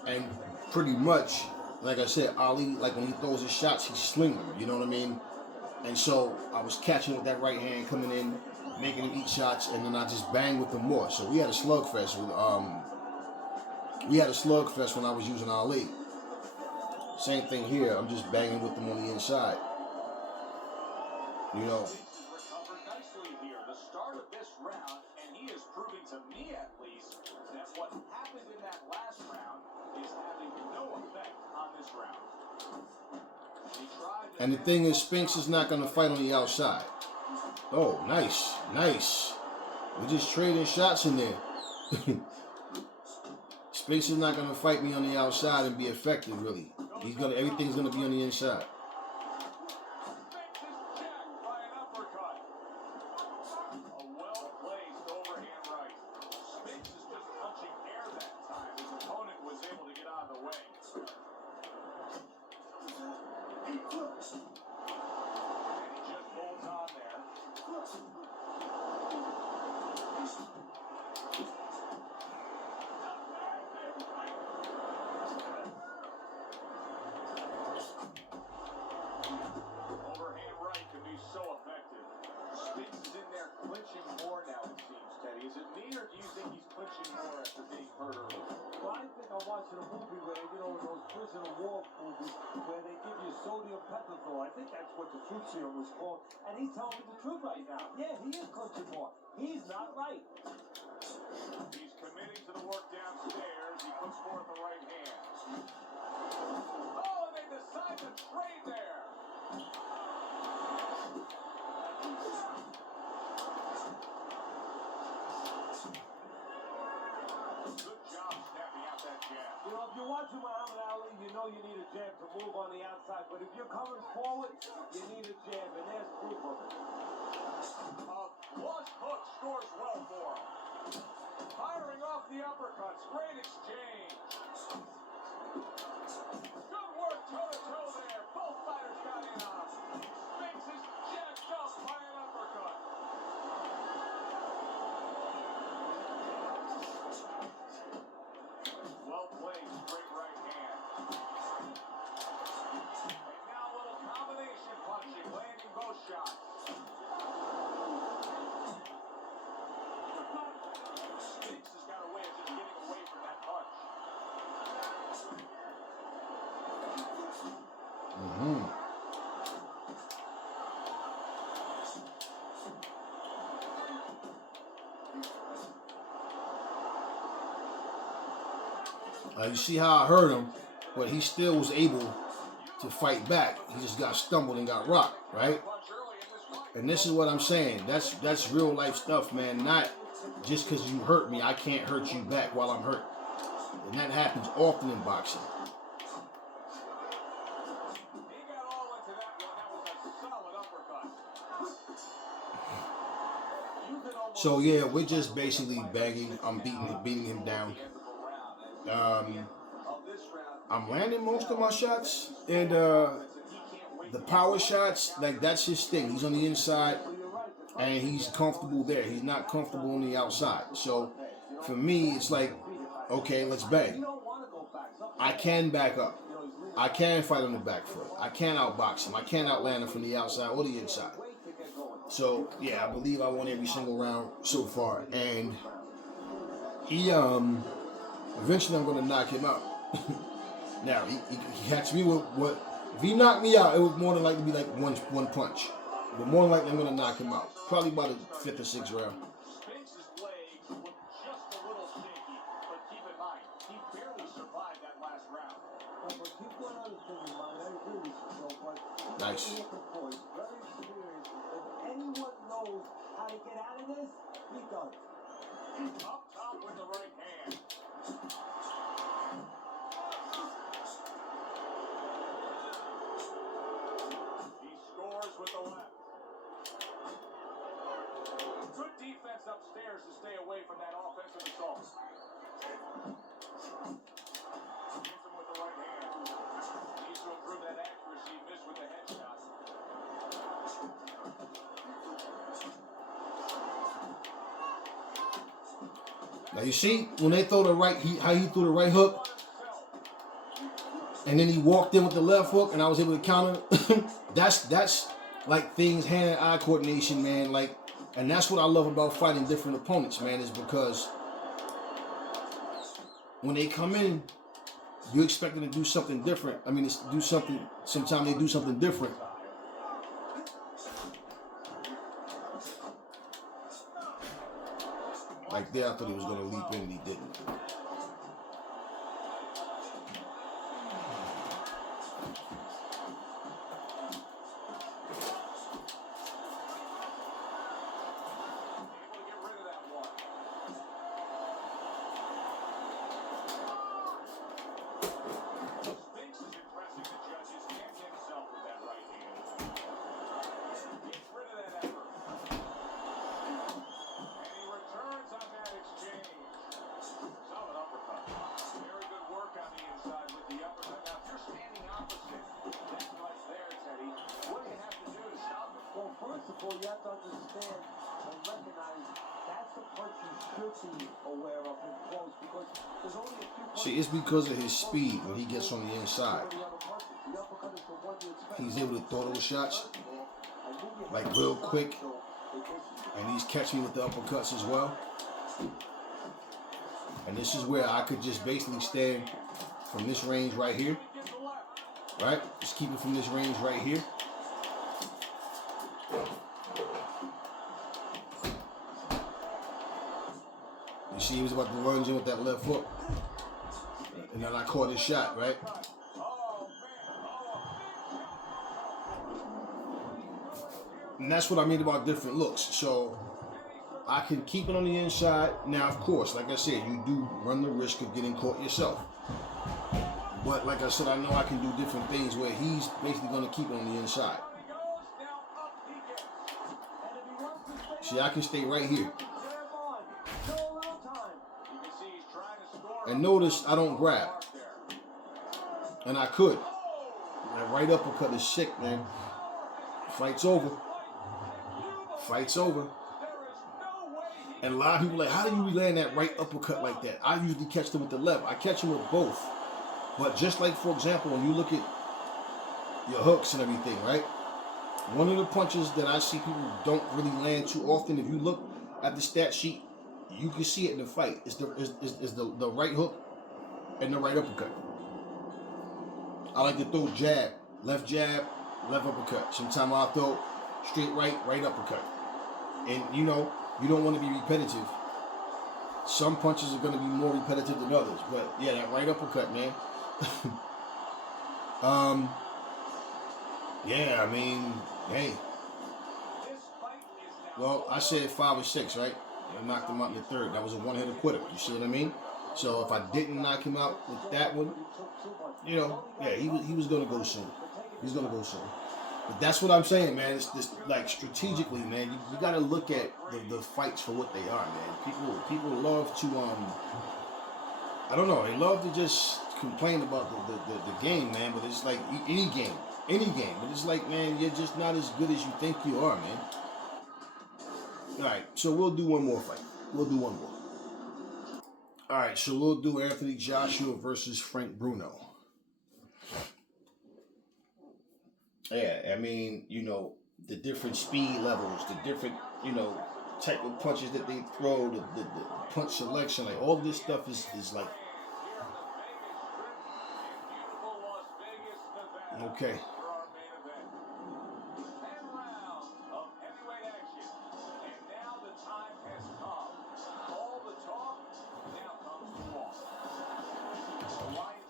and pretty much, like I said, Ali, like when he throws his shots, he's slinging them. You know what I mean? And so I was catching with that right hand coming in, making him eat shots, and then I just banged with him more. So we had a slugfest with when I was using Ali. Same thing here. I'm just banging with them on the inside. You know. Recovered nicely here. The start of this round, and he is proving to me at least that what happened in that last round is having no effect on this round. And the thing is, Spinks is not going to fight on the outside. Oh, nice. Nice. We're just trading shots in there. Spinks is not going to fight me on the outside and be effective, really. Everything's going to be on the inside. clinching more now, it seems, Teddy. Is it me, or do you think he's clinching more after being hurt earlier? Well, I think I'm watching a movie where, those prisoner war movies where they give you sodium pentothal. I think that's what the truth serum was called. And he's telling me the truth right now. Yeah, he is clinching more. He's not right. He's committing to the work downstairs. He puts forth the right hand. Oh, and they decide to trade there. Good job snapping out that jab. If you're watching Muhammad Ali, you know you need a jab to move on the outside. But if you're coming forward, you need a jab, and there's proof of it. A flush hook scores well for him. Firing off the uppercuts. Great exchange. Good work toe-to-toe there. Both fighters got in on him. Spinks is jacked up by an uppercut. Well played, straight right hand. And now a little combination punching, landing both shots. Spinks has got a way of just getting away from that punch. You see how I hurt him, but he still was able to fight back. He just got stumbled and got rocked, right? And this is what I'm saying. That's real life stuff, man. Not just because you hurt me, I can't hurt you back while I'm hurt. And that happens often in boxing. He got all into that one. That was a solid uppercut. So yeah, we're just basically banging. I'm beating him down. I'm landing most of my shots, and the power shots, like that's his thing. He's on the inside, and he's comfortable there. He's not comfortable on the outside. So for me, it's like, okay, let's bang. I can back up. I can fight on the back foot. I can outbox him. I can outland him from the outside or the inside. So yeah, I believe I won every single round so far, and he eventually I'm gonna knock him out. Now he catch me with what? If he knocked me out, it would more than likely be like one punch. But more than likely I'm gonna knock him out. Probably by the 5th or 6th round. Spinks' legs look just a little shaky, but keep in mind, he barely survived that last round. But keep one other thing in mind. I agree with you, Joe, but Nice. very experienced. If anyone knows how to get out of this, he does. Up top with the right hand. He scores with the left. Good defense upstairs to stay away from that offensive assault. Hits him with the right hand. Needs to improve that accuracy. Missed with the headshot. Now you see when they throw the right, how he threw the right hook, and then he walked in with the left hook, and I was able to counter. That's like things, hand and eye coordination, man. Like, and that's what I love about fighting different opponents, man. Is because when they come in, you expect them to do something different. I mean, do something. Sometimes they do something different. Like there, I thought he was going to leap in, and he didn't. You have to understand and recognize that's the punch you should be aware of and close, because there's only a few punches. See, it's because of his speed when he gets on the inside. He's able to throw those shots like real quick, And he's catching me with the uppercuts as well. And this is where I could just basically stand from this range right here. Right? Just keep it from this range right here. You see, he was about to lunge in with that left hook. And then I caught his shot, right? And that's what I mean about different looks. So I can keep it on the inside. Now, of course, like I said, you do run the risk of getting caught yourself. But like I said, I know I can do different things where he's basically going to keep it on the inside. See, I can stay right here. And notice I don't grab. And I could. That right uppercut is sick, man. Fight's over. Fight's over. And a lot of people are like, how do you land that right uppercut like that? I usually catch them with the left. I catch them with both. But just like, for example, when you look at your hooks and everything, right? One of the punches that I see people don't really land too often, if you look at the stat sheet, you can see it in the fight. It's the right hook and the right uppercut. I like to throw jab, left uppercut. Sometimes I'll throw straight right uppercut. And you know, you don't want to be repetitive. Some punches are going to be more repetitive than others. But yeah, that right uppercut, man. Yeah, I mean, hey. Well, I said 5 or 6, right? I knocked him out in the third. That was a one-hitter quitter. You see what I mean? So if I didn't knock him out with that one, you know, yeah, he was going to go soon. He's going to go soon. But that's what I'm saying, man. It's just like strategically, man. You got to look at the fights for what they are, man. People love to I don't know. They love to just complain about the game, man. But it's like any game. But it's like, man, you're just not as good as you think you are, man. All right, so we'll do one more fight. We'll do one more. All right, so we'll do Anthony Joshua versus Frank.Bruno. Yeah, I mean, you know, the different speed levels, the different, you know, type of punches that they throw, the punch selection, like all this stuff is like, okay.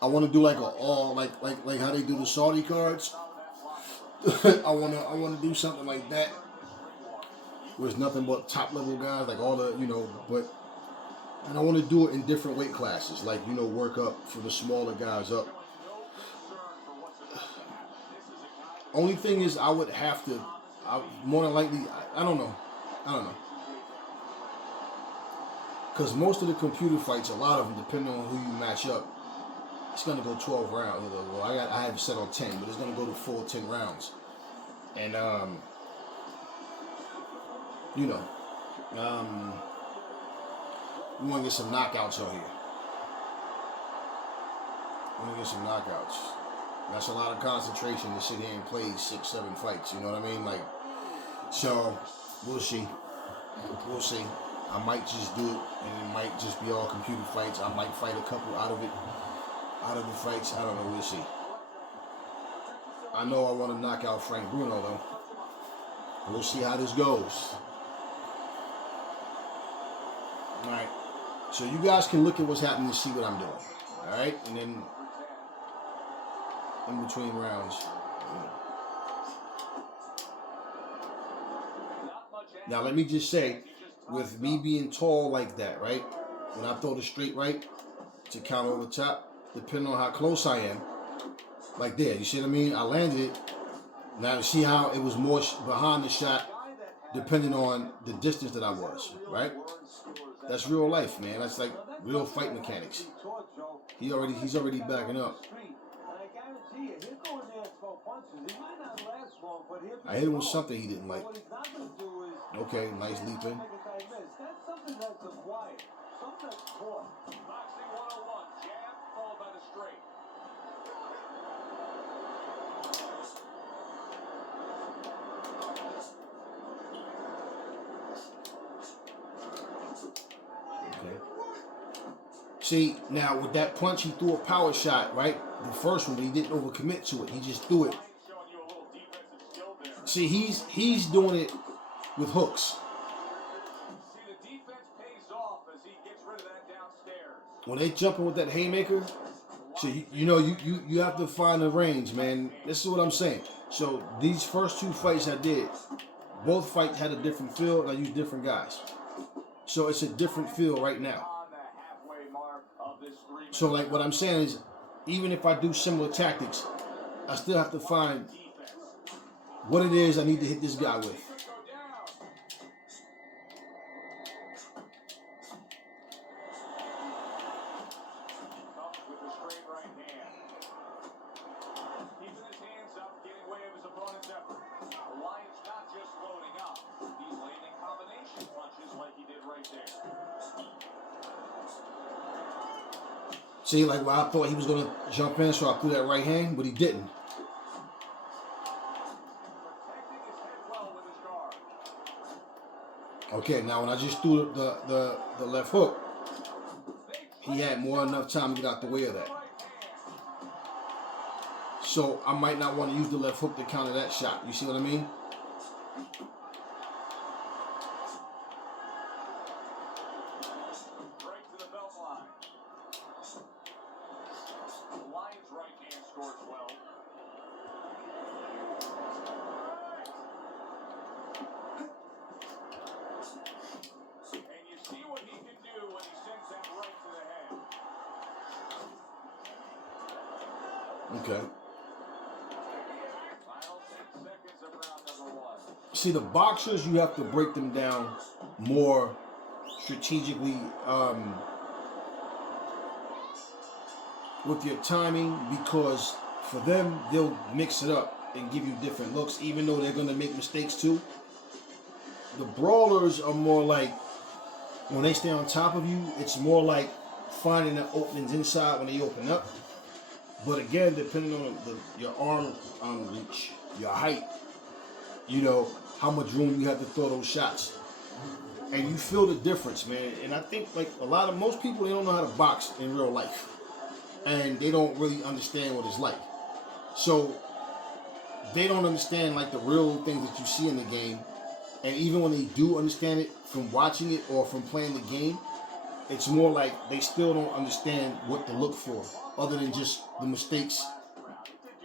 I want to do like like how they do the Saudi cards. I want to do something like that, where it's nothing but top level guys, like all the, you know, and I want to do it in different weight classes, like, you know, work up for the smaller guys up. Only thing is, I would have to, more than likely, I don't know, because most of the computer fights, a lot of them, depending on who you match up, it's going to go 12 rounds. Well, I have it set on 10, but it's going to go to full 10 rounds. And, you know, we want to get some knockouts on here. That's a lot of concentration to sit here and play 6, 7 fights. You know what I mean? Like, so we'll see. I might just do it, and it might just be all computer fights. I might fight a couple out of the fights. I don't know. We'll see. I know I want to knock out Frank.Bruno though. We'll see how this goes. All right. So you guys can look at what's happening to see what I'm doing. All right, and then in between rounds. Now let me just say, with me being tall like that, right? When I throw the straight right to counter over top, depending on how close I am, like there, you see what I mean? I landed it. Now you see how it was more behind the shot, depending on the distance that I was, right? That's real life, man. That's like real fight mechanics. He's already backing up. I hit him with something he didn't like. Okay, nice leaping. Okay. See, now with that punch, he threw a power shot, right? The first one, but he didn't overcommit to it. He just threw it. See, he's doing it with hooks. When they jumping with that haymaker, so you have to find the range, man. This is what I'm saying. So these first 2 fights I did, both fights had a different feel, and I used different guys. So it's a different feel right now. So like what I'm saying is, even if I do similar tactics, I still have to find what it is I need to hit this guy with. See, like, well, I thought he was going to jump in, so I threw that right hand, but he didn't. Okay, now when I just threw the left hook, he had more than enough time to get out the way of that. So I might not want to use the left hook to counter that shot. You see what I mean? Okay. See, the boxers, you have to break them down more strategically with your timing, because for them, they'll mix it up and give you different looks, even though they're going to make mistakes too. The brawlers are more like, when they stay on top of you, it's more like finding the openings inside when they open up. But again, depending on your arm reach, your height, how much room you have to throw those shots. And you feel the difference, man. And I think, like, most people, they don't know how to box in real life. And they don't really understand what it's like. So, they don't understand, like, the real things that you see in the game. And even when they do understand it from watching it or from playing the game, it's more like they still don't understand what to look for, other than just the mistakes.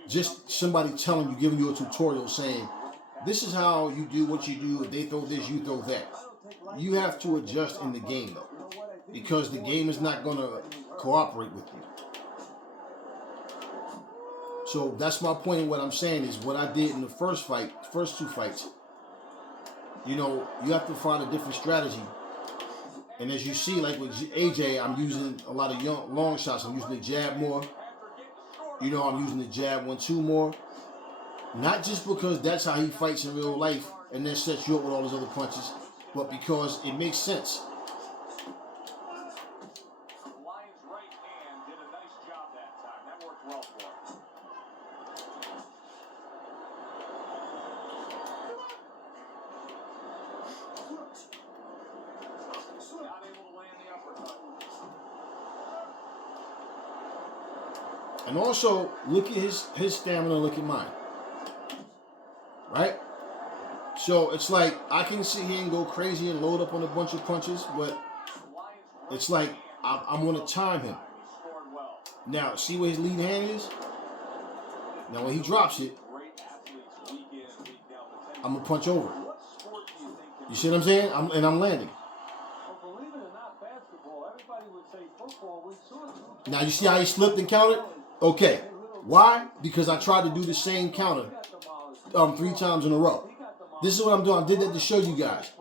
Just somebody telling you, giving you a tutorial saying, this is how you do what you do. If they throw this, you throw that. You have to adjust in the game, though, because the game is not going to cooperate with you. So that's my point in what I'm saying is what I did in the first 2 fights. You have to find a different strategy. And as you see, like with AJ, I'm using a lot of long shots. I'm using the jab more. I'm using the jab 1-2 more. Not just because that's how he fights in real life and then sets you up with all his other punches, but because it makes sense. Allan's right hand did a nice job that time. That worked well for him. Not able to land the uppercut. And also, look at his stamina, look at mine. Right? So it's like, I can sit here and go crazy and load up on a bunch of punches, but it's like, I'm going to time him. Now, see where his lead hand is? Now, when he drops it, I'm going to punch over. You see what I'm saying? I'm landing. Now, you see how he slipped and countered? Okay. Why? Because I tried to do the same counter 3 times in a row. This is what I'm doing. I did that to show you guys.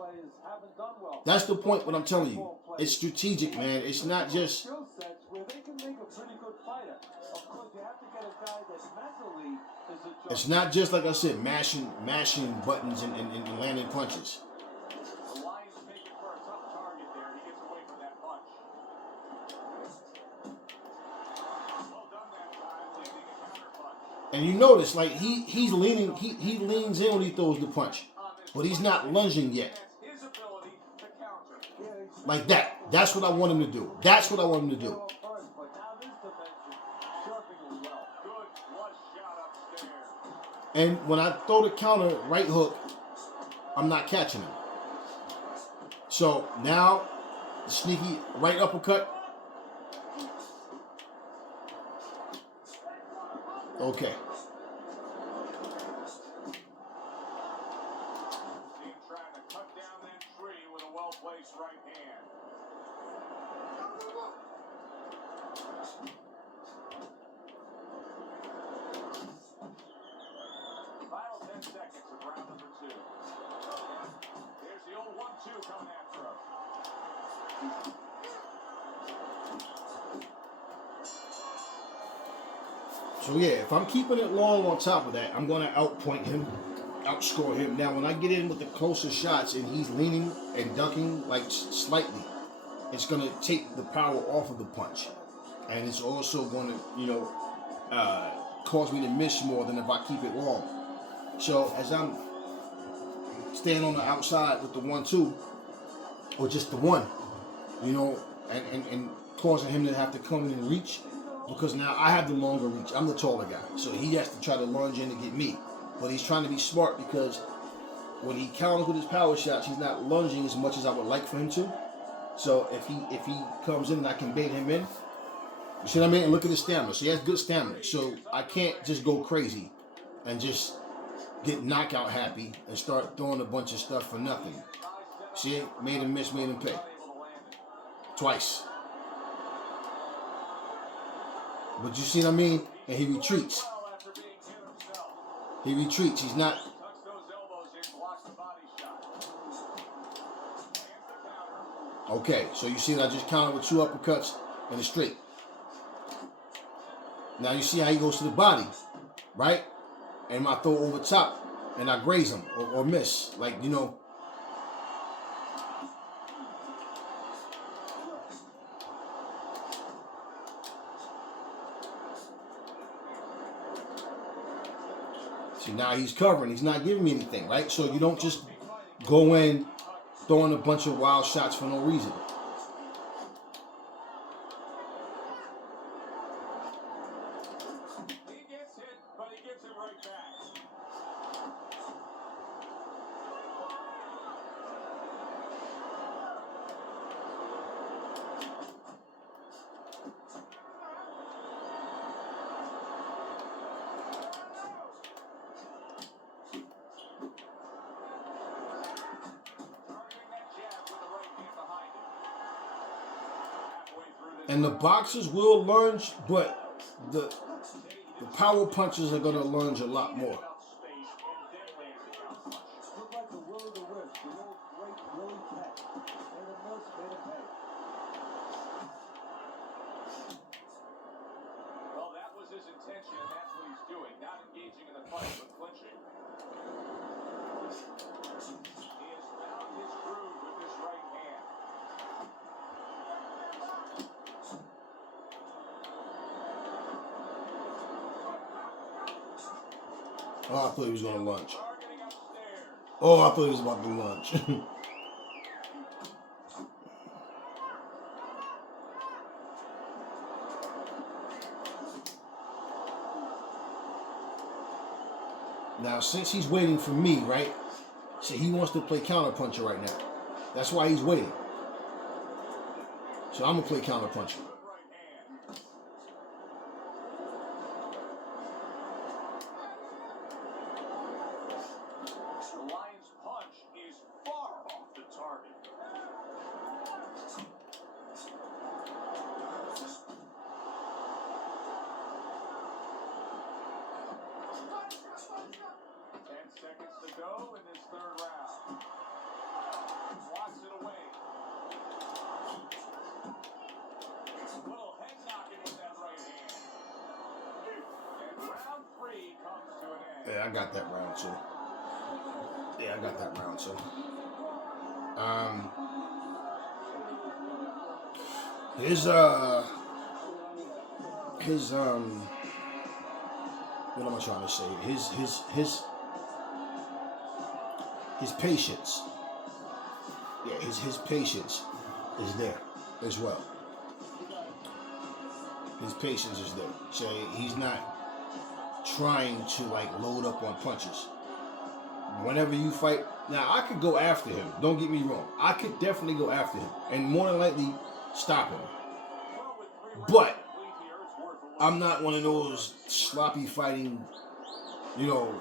That's the point, what I'm telling you. It's strategic, man. It's not just... It's not just, like I said, mashing buttons and landing punches. And you notice, like, he's leaning, he leans in when he throws the punch. But he's not lunging yet. Like that. That's what I want him to do. That's what I want him to do. First, but now this dimension, surfing well. Good flush shot upstairs. And when I throw the counter right hook, I'm not catching him. So now, the sneaky right uppercut. Okay. Team trying to cut down that tree with a well-placed right hand. Final 10 seconds of round number 2. Here's the old 1-2 coming after him. So yeah, if I'm keeping it long on top of that, I'm going to outpoint him, outscore him. Now, when I get in with the closer shots and he's leaning and ducking like slightly, it's going to take the power off of the punch. And it's also going to, cause me to miss more than if I keep it long. So as I'm staying on the outside with the 1-2, or just the one, and causing him to have to come in and reach, because now I have the longer reach. I'm the taller guy, so he has to try to lunge in to get me. But he's trying to be smart, because when he counters with his power shots, he's not lunging as much as I would like for him to. So if he comes in and I can bait him in, you see what I mean? And look at his stamina. So he has good stamina. So I can't just go crazy and just get knockout happy and start throwing a bunch of stuff for nothing. See, made him miss, made him pay. Twice. But you see what I mean? And he retreats. He retreats. He's not. Okay, so you see that I just countered with 2 uppercuts and a straight. Now you see how he goes to the body, right? And I throw over top and I graze him or miss. See, now he's covering. He's not giving me anything, right? So you don't just go in throwing a bunch of wild shots for no reason. He gets hit, but he gets it right back. And the boxers will lunge, but the power punchers are going to lunge a lot more. Look like the will of the wisp, the old great Willie Peck. Made a miss, made a pay. Well, that was his intention, and that's what he's doing. Not engaging in the fight, but clinching. He has found his groove with his right hand. Oh, I thought he was going to lunge. Oh, I thought he was about to lunge. Now, since he's waiting for me, right? So he wants to play counterpuncher right now. That's why he's waiting. So I'm going to play counterpuncher. The Lion's punch is far off the target. Seconds to go in this third round. Blocks it away. Little head knocking with that right hand. And round 3 comes to an end. Yeah, I got that round too. Yeah, I got that round too. What am I trying to say? His patience. Yeah, his patience is there as well. His patience is there. So he's not trying to like load up on punches. Whenever you fight, now I could go after him. Don't get me wrong. I could definitely go after him and more than likely stop him. But I'm not one of those sloppy fighting, you know.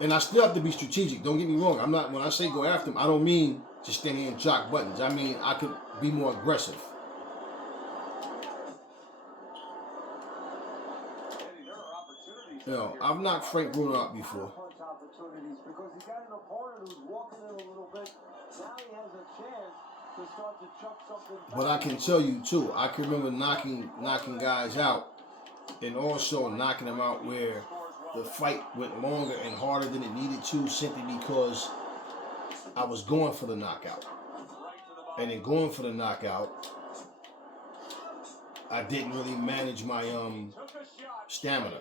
And I still have to be strategic. Don't get me wrong. I'm not, when I say go after him, I don't mean just stand here and jock buttons. I mean I could be more aggressive. You know, I've knocked Frank.Bruno out before. Because he got an opponent who's walking in a little bit. Now he has a chance to start to chop something back. But I can tell you too, I can remember knocking guys out and also knocking them out where the fight went longer and harder than it needed to simply because I was going for the knockout. And in going for the knockout, I didn't really manage my stamina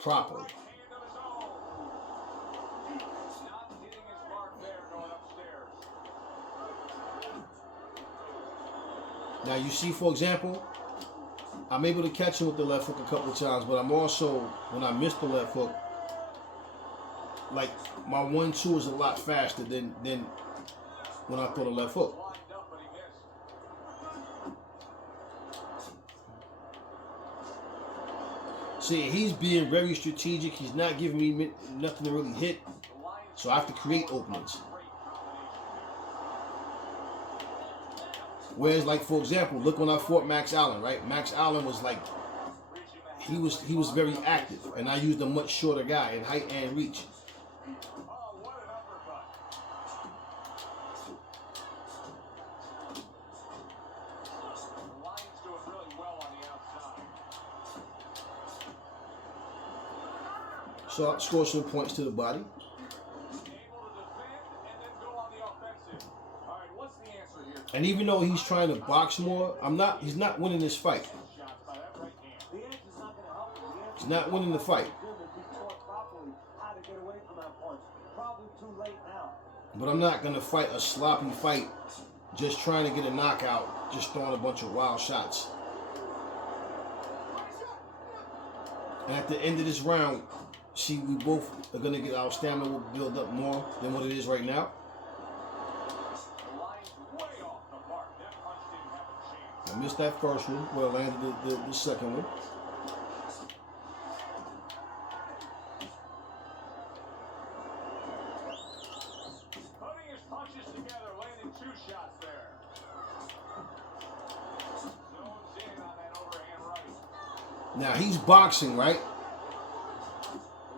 properly. Now you see, for example, I'm able to catch him with the left hook a couple of times, but I'm also, when I miss the left hook, like my 1-2 is a lot faster than when I throw the left hook. See, he's being very strategic. He's not giving me nothing to really hit, so I have to create openings. Whereas, like, for example, look when I fought Max Allan, right? Max Allan was like, he was very active, and I used a much shorter guy in height and reach. So I score some points to the body. And even though he's trying to box more, he's not winning this fight. He's not winning the fight. But I'm not going to fight a sloppy fight just trying to get a knockout, just throwing a bunch of wild shots. And at the end of this round, see, we both are going to get our stamina will build up more than what it is right now. I missed that first one, but I landed the second one. Putting his punches together, landing 2 shots there. Zones in on that overhand right. Now he's boxing, right?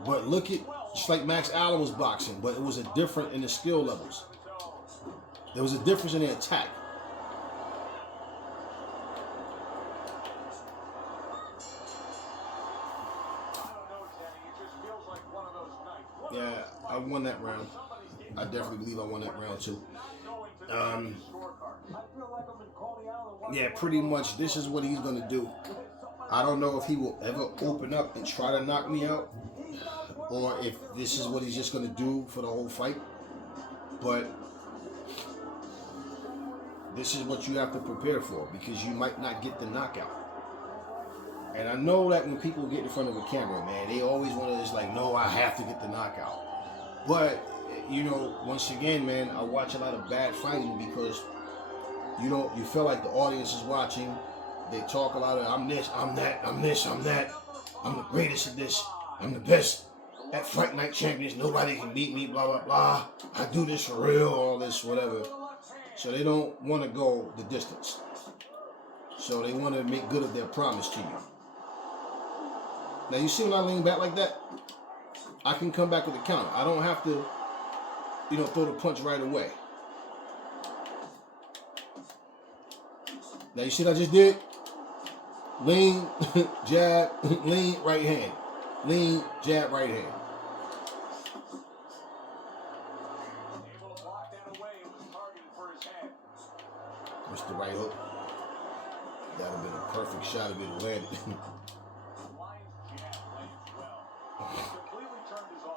But look at, just like Max Allan was boxing, but it was a different in the skill levels. There was a difference in the attack. Yeah, I won that round. I definitely believe I won that round too. Yeah, pretty much this is what he's going to do. I don't know if he will ever open up and try to knock me out, or if this is what he's just going to do for the whole fight. But this is what you have to prepare for, because you might not get the knockout. And I know that when people get in front of a camera, man, they always want to just like, no, I have to get the knockout. But, you know, once again, man, I watch a lot of bad fighting because, you know, you feel like the audience is watching. They talk a lot of, I'm this, I'm that, I'm this, I'm that. I'm the greatest at this. I'm the best at Fight Night Champions. Nobody can beat me, blah, blah, blah. I do this for real, all this, whatever. So they don't want to go the distance. So they want to make good of their promise to you. Now, you see when I lean back like that? I can come back with a counter. I don't have to, you know, throw the punch right away. Now, you see what I just did? Lean, jab, lean, right hand. Lean, jab, right hand. Able to block that away. It was targeted for his head. What's the right hook? That would have been a perfect shot if it landed.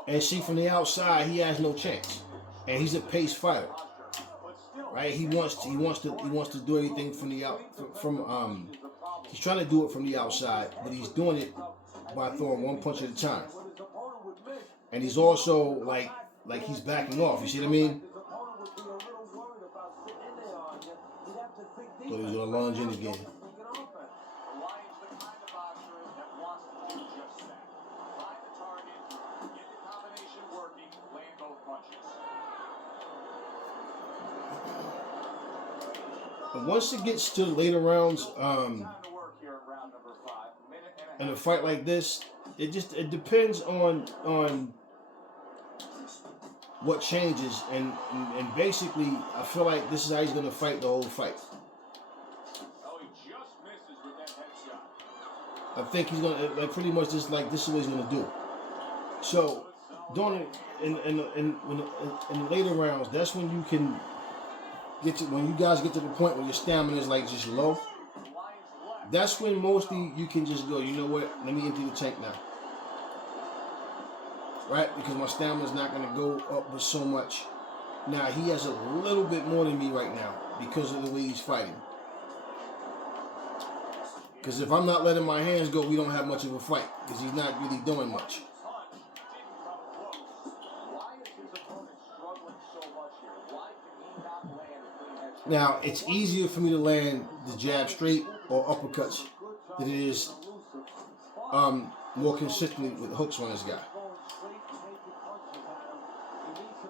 And see, from the outside, he has no chance. And he's a pace fighter. right? He wants to do everything from the out he's trying to do it from the outside, but he's doing it by throwing one punch at a time. And he's also like he's backing off. You see what I mean? So he's gonna lunge in again. But once it gets to the later rounds, in a fight like this, it depends on what changes, and basically I feel like this is how he's gonna fight the whole fight. I think he's gonna pretty much just like this is what he's gonna do. So during in the later rounds, that's when you can when you guys get to the point where your stamina is like just low. That's when mostly you can just go, you know what, let me empty the tank now. Right? Because my stamina is not going to go up with so much. Now, he has a little bit more than me right now because of the way he's fighting. Because if I'm not letting my hands go, we don't have much of a fight because he's not really doing much. Now, it's easier for me to land the jab straight or uppercuts than it is more consistently with hooks on this guy.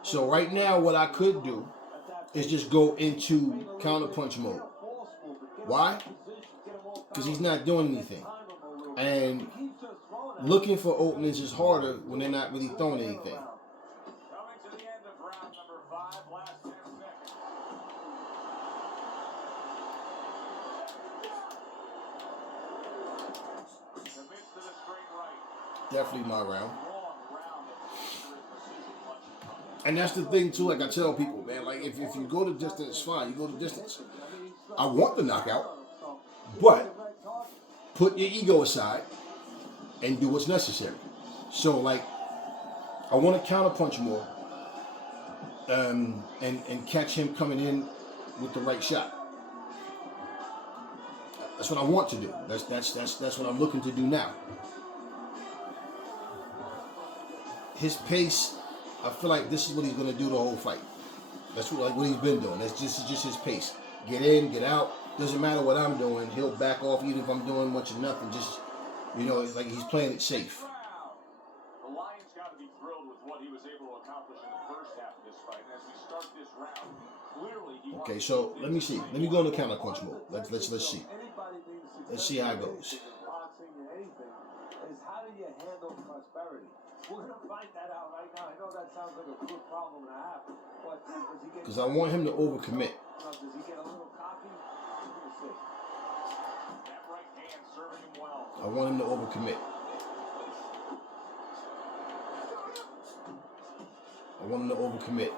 So right now, what I could do is just go into counterpunch mode. Why? Because he's not doing anything. And looking for openings is harder when they're not really throwing anything. Definitely my round. And that's the thing too, like I tell people, man, like if you go the distance, fine, you go the distance. I want the knockout, but put your ego aside and do what's necessary. So like, I want to counterpunch more, and catch him coming in with the right shot. That's what I want to do. That's what I'm looking to do now. His pace, I feel like this is what he's gonna do the whole fight. That's what he's been doing. This is just his pace. Get in, get out. Doesn't matter what I'm doing. He'll back off even if I'm doing much or nothing. Just, you know, it's like he's playing it safe. The Lions got to be thrilled with what he was able to accomplish in the first half of this fight. And as we start this round, clearly he okay, so let me see. Let me go into counterpunch mode. Let's see. Let's see how it goes. How do you handle prosperity? We're going to find that out right now. I know that sounds like a good problem to have, but does he get... Because I want him to overcommit. Does he get a little cocky? We'll see. That right hand serving him well. I want him to overcommit. I want him to overcommit.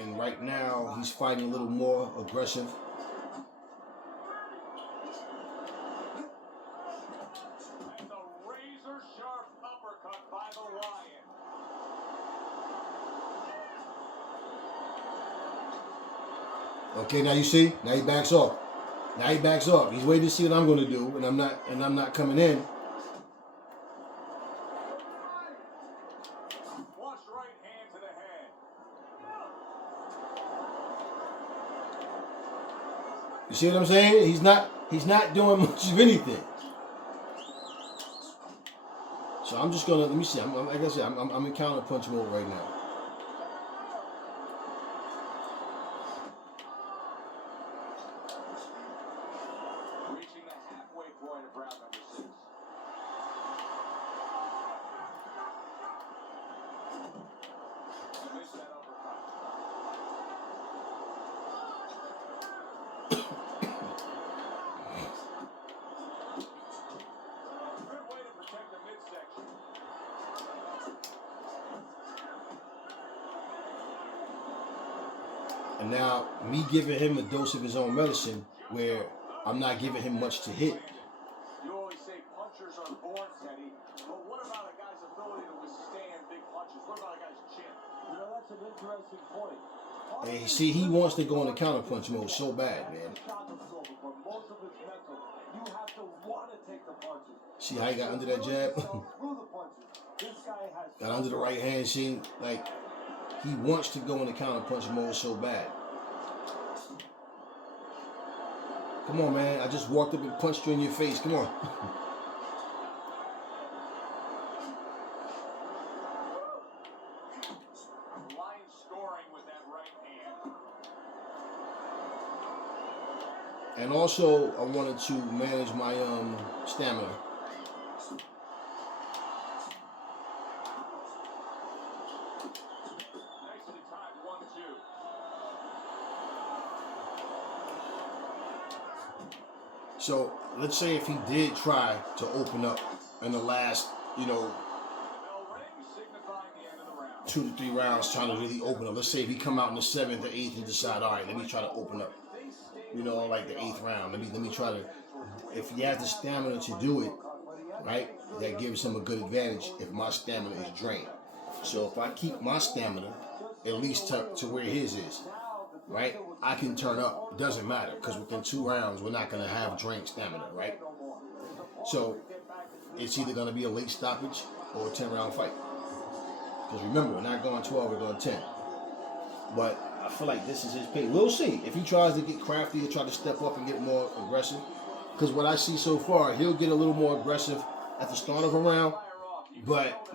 And right now, he's fighting a little more aggressive. Okay, now you see? Now he backs off. Now he backs off. He's waiting to see what I'm going to do, and I'm not coming in. Flush right hand to the head. You see what I'm saying? He's not doing much of anything. So I'm just gonna, let me see. Like I said, I'm in counterpunch mode right now. And now, me giving him a dose of his own medicine, where I'm not giving him much to hit. You always say punchers are born, Teddy, but what about a guy's ability to withstand big punches? What about a guy's chin? You know, that's an interesting point. And see, he wants to go into counterpunch mode so bad, man. See how he got under that jab? Got under the right hand. See, like, he wants to go into counterpunch mode so bad. Come on, man. I just walked up and punched you in your face. Come on. And also, I wanted to manage my stamina. So let's say if he did try to open up in the last, 2 to 3 rounds, trying to really open up. Let's say if he come out in the 7th or 8th and decide, all right, let me try to open up. Like the 8th round. Let me try to. If he has the stamina to do it, right, that gives him a good advantage if my stamina is drained. So if I keep my stamina at least to where his is, right, I can turn up. It doesn't matter because within 2 rounds we're not gonna have drained stamina, right? So it's either gonna be a late stoppage or a 10-round fight. Because remember, we're not going 12, we're going 10. But I feel like this is his pace. We'll see if he tries to get crafty or try to step up and get more aggressive. Because what I see so far, he'll get a little more aggressive at the start of a round, but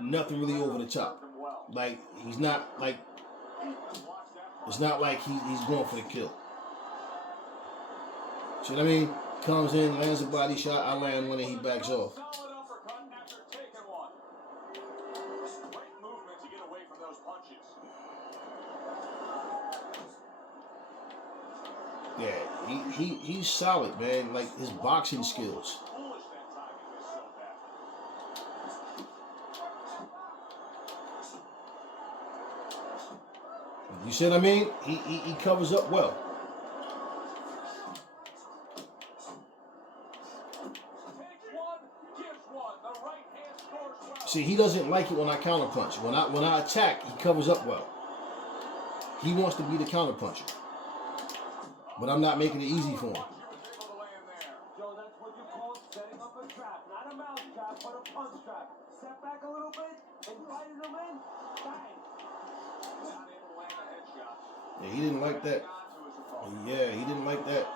nothing really over the top. Like, he's not like, it's not like he's going for the kill. See what I mean? Comes in, lands a body shot, I land one and he backs off. Yeah, he's solid, man. Like, his boxing skills. You see what I mean? He covers up well. See, he doesn't like it when I counterpunch. When I attack, he covers up well. He wants to be the counterpuncher. But I'm not making it easy for him. Joe, that's what you call setting up a trap. Not a mouse trap, but a punch trap. Step back a little bit, invited him in, bang. Yeah, he didn't like that. Yeah, he didn't like that.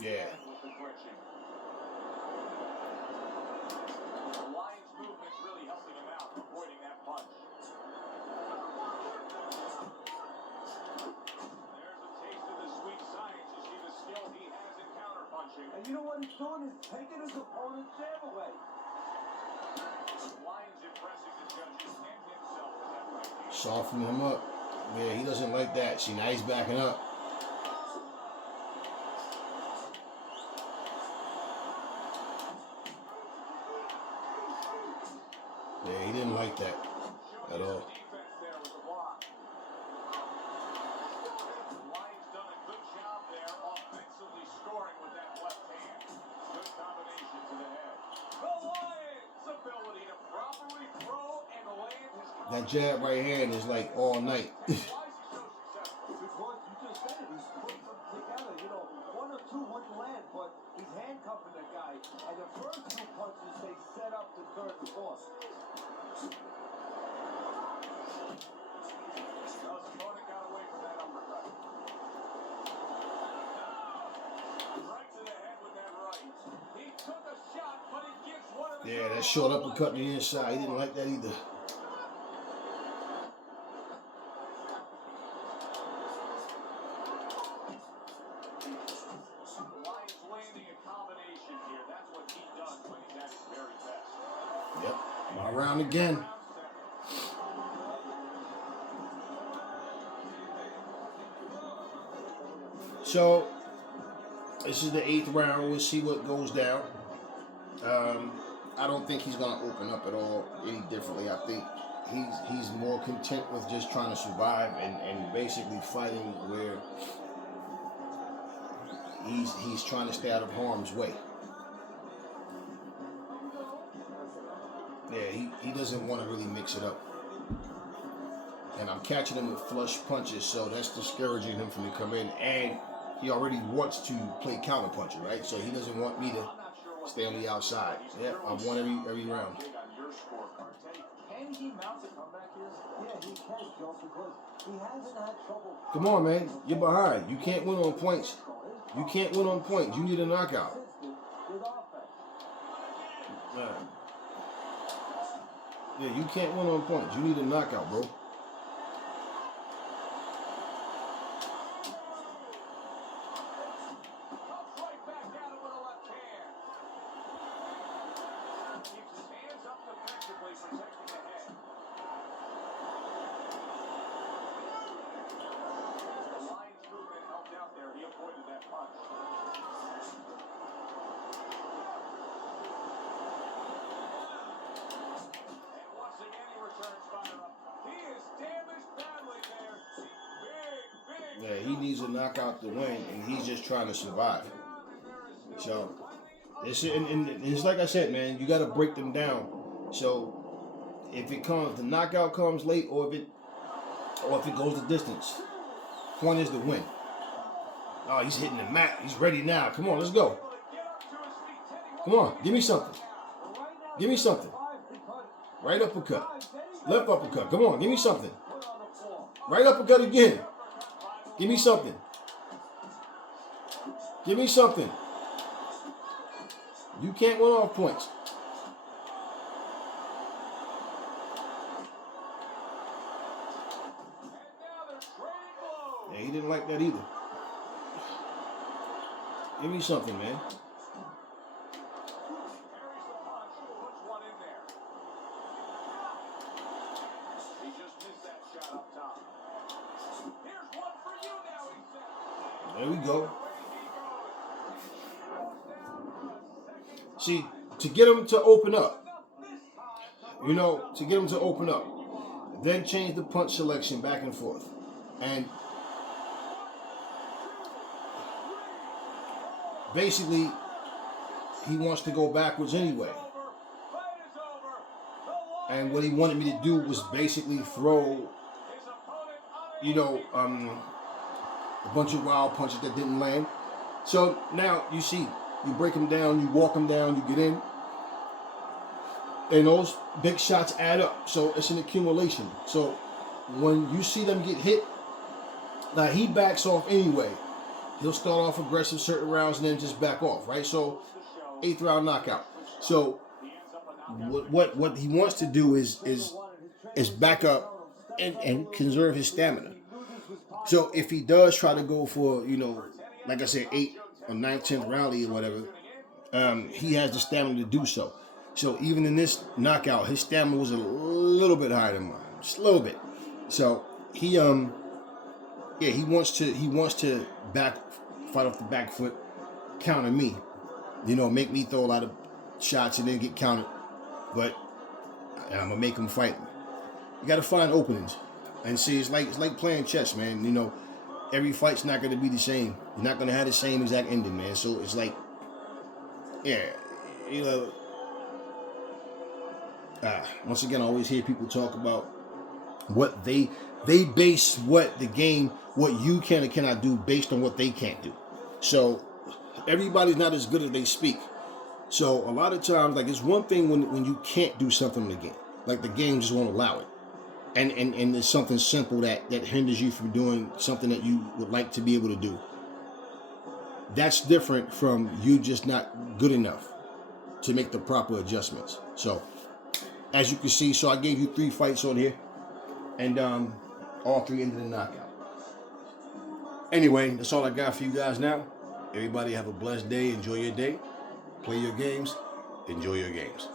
Yeah. And you know what he's doing is taking his opponent's jab away. Soften him up. Yeah, he doesn't like that. See, now he's backing up. Yeah, he didn't like that at all. That jab right hand is like all night. Because you just said it, he's putting them together. You know, 1 or 2 wouldn't land, but he's handcuffing the guy. And the first 2 punches, they set up the 3rd and 4th. Yeah, that short uppercut to the inside. He didn't like that either. Yep, my round again. So, this is the 8th round. We'll see what goes down. I don't think he's going to open up at all any differently. I think he's more content with just trying to survive and basically fighting where he's trying to stay out of harm's way. Yeah, he doesn't want to really mix it up. And I'm catching him with flush punches, so that's discouraging him from to come in. And he already wants to play counter puncher, right? So he doesn't want me to stay on the outside. Yeah, I've won every round. Can he mount a comeback here? Yeah, he can, Joe, because he hasn't had trouble. Come on, man. You're behind. You can't win on points. You can't win on points. You need a knockout. Yeah, you can't win on points. You need a knockout, bro. Yeah, he needs a knockout to win, and he's just trying to survive. So, and it's like I said, man, you got to break them down. So, if the knockout comes late, or if it goes the distance, point is to win. Oh, he's hitting the mat. He's ready now. Come on, let's go. Come on, give me something. Give me something. Right uppercut. Left uppercut. Come on, give me something. Right uppercut again. Give me something. Give me something. You can't win off points. Yeah, he didn't like that either. Give me something, man. There we go. See, to get him to open up, then change the punch selection back and forth. And basically, he wants to go backwards anyway. And what he wanted me to do was basically throw, a bunch of wild punches that didn't land. So now you see, you break them down, you walk them down, you get in. And those big shots add up. So it's an accumulation. So when you see them get hit, now he backs off anyway. He'll start off aggressive certain rounds and then just back off, right? So 8th round knockout. So what he wants to do is back up and conserve his stamina. So if he does try to go for, like I said, 8th or 9th, 10th rally or whatever, he has the stamina to do so. So even in this knockout, his stamina was a little bit higher than mine, just a little bit. So he wants to fight off the back foot, counter me, make me throw a lot of shots and then get countered. But I'm gonna make him fight me. You gotta find openings. And see, it's like playing chess, man. Every fight's not going to be the same. You're not going to have the same exact ending, man. So it's like, once again, I always hear people talk about what they base what you can and cannot do based on what they can't do. So everybody's not as good as they speak. So a lot of times, like, it's one thing when you can't do something in the game. Like, the game just won't allow it. And it's something simple that hinders you from doing something that you would like to be able to do. That's different from you just not good enough to make the proper adjustments. So, as you can see, I gave you 3 fights on here. And all 3 ended in knockout. Anyway, that's all I got for you guys now. Everybody have a blessed day. Enjoy your day. Play your games. Enjoy your games.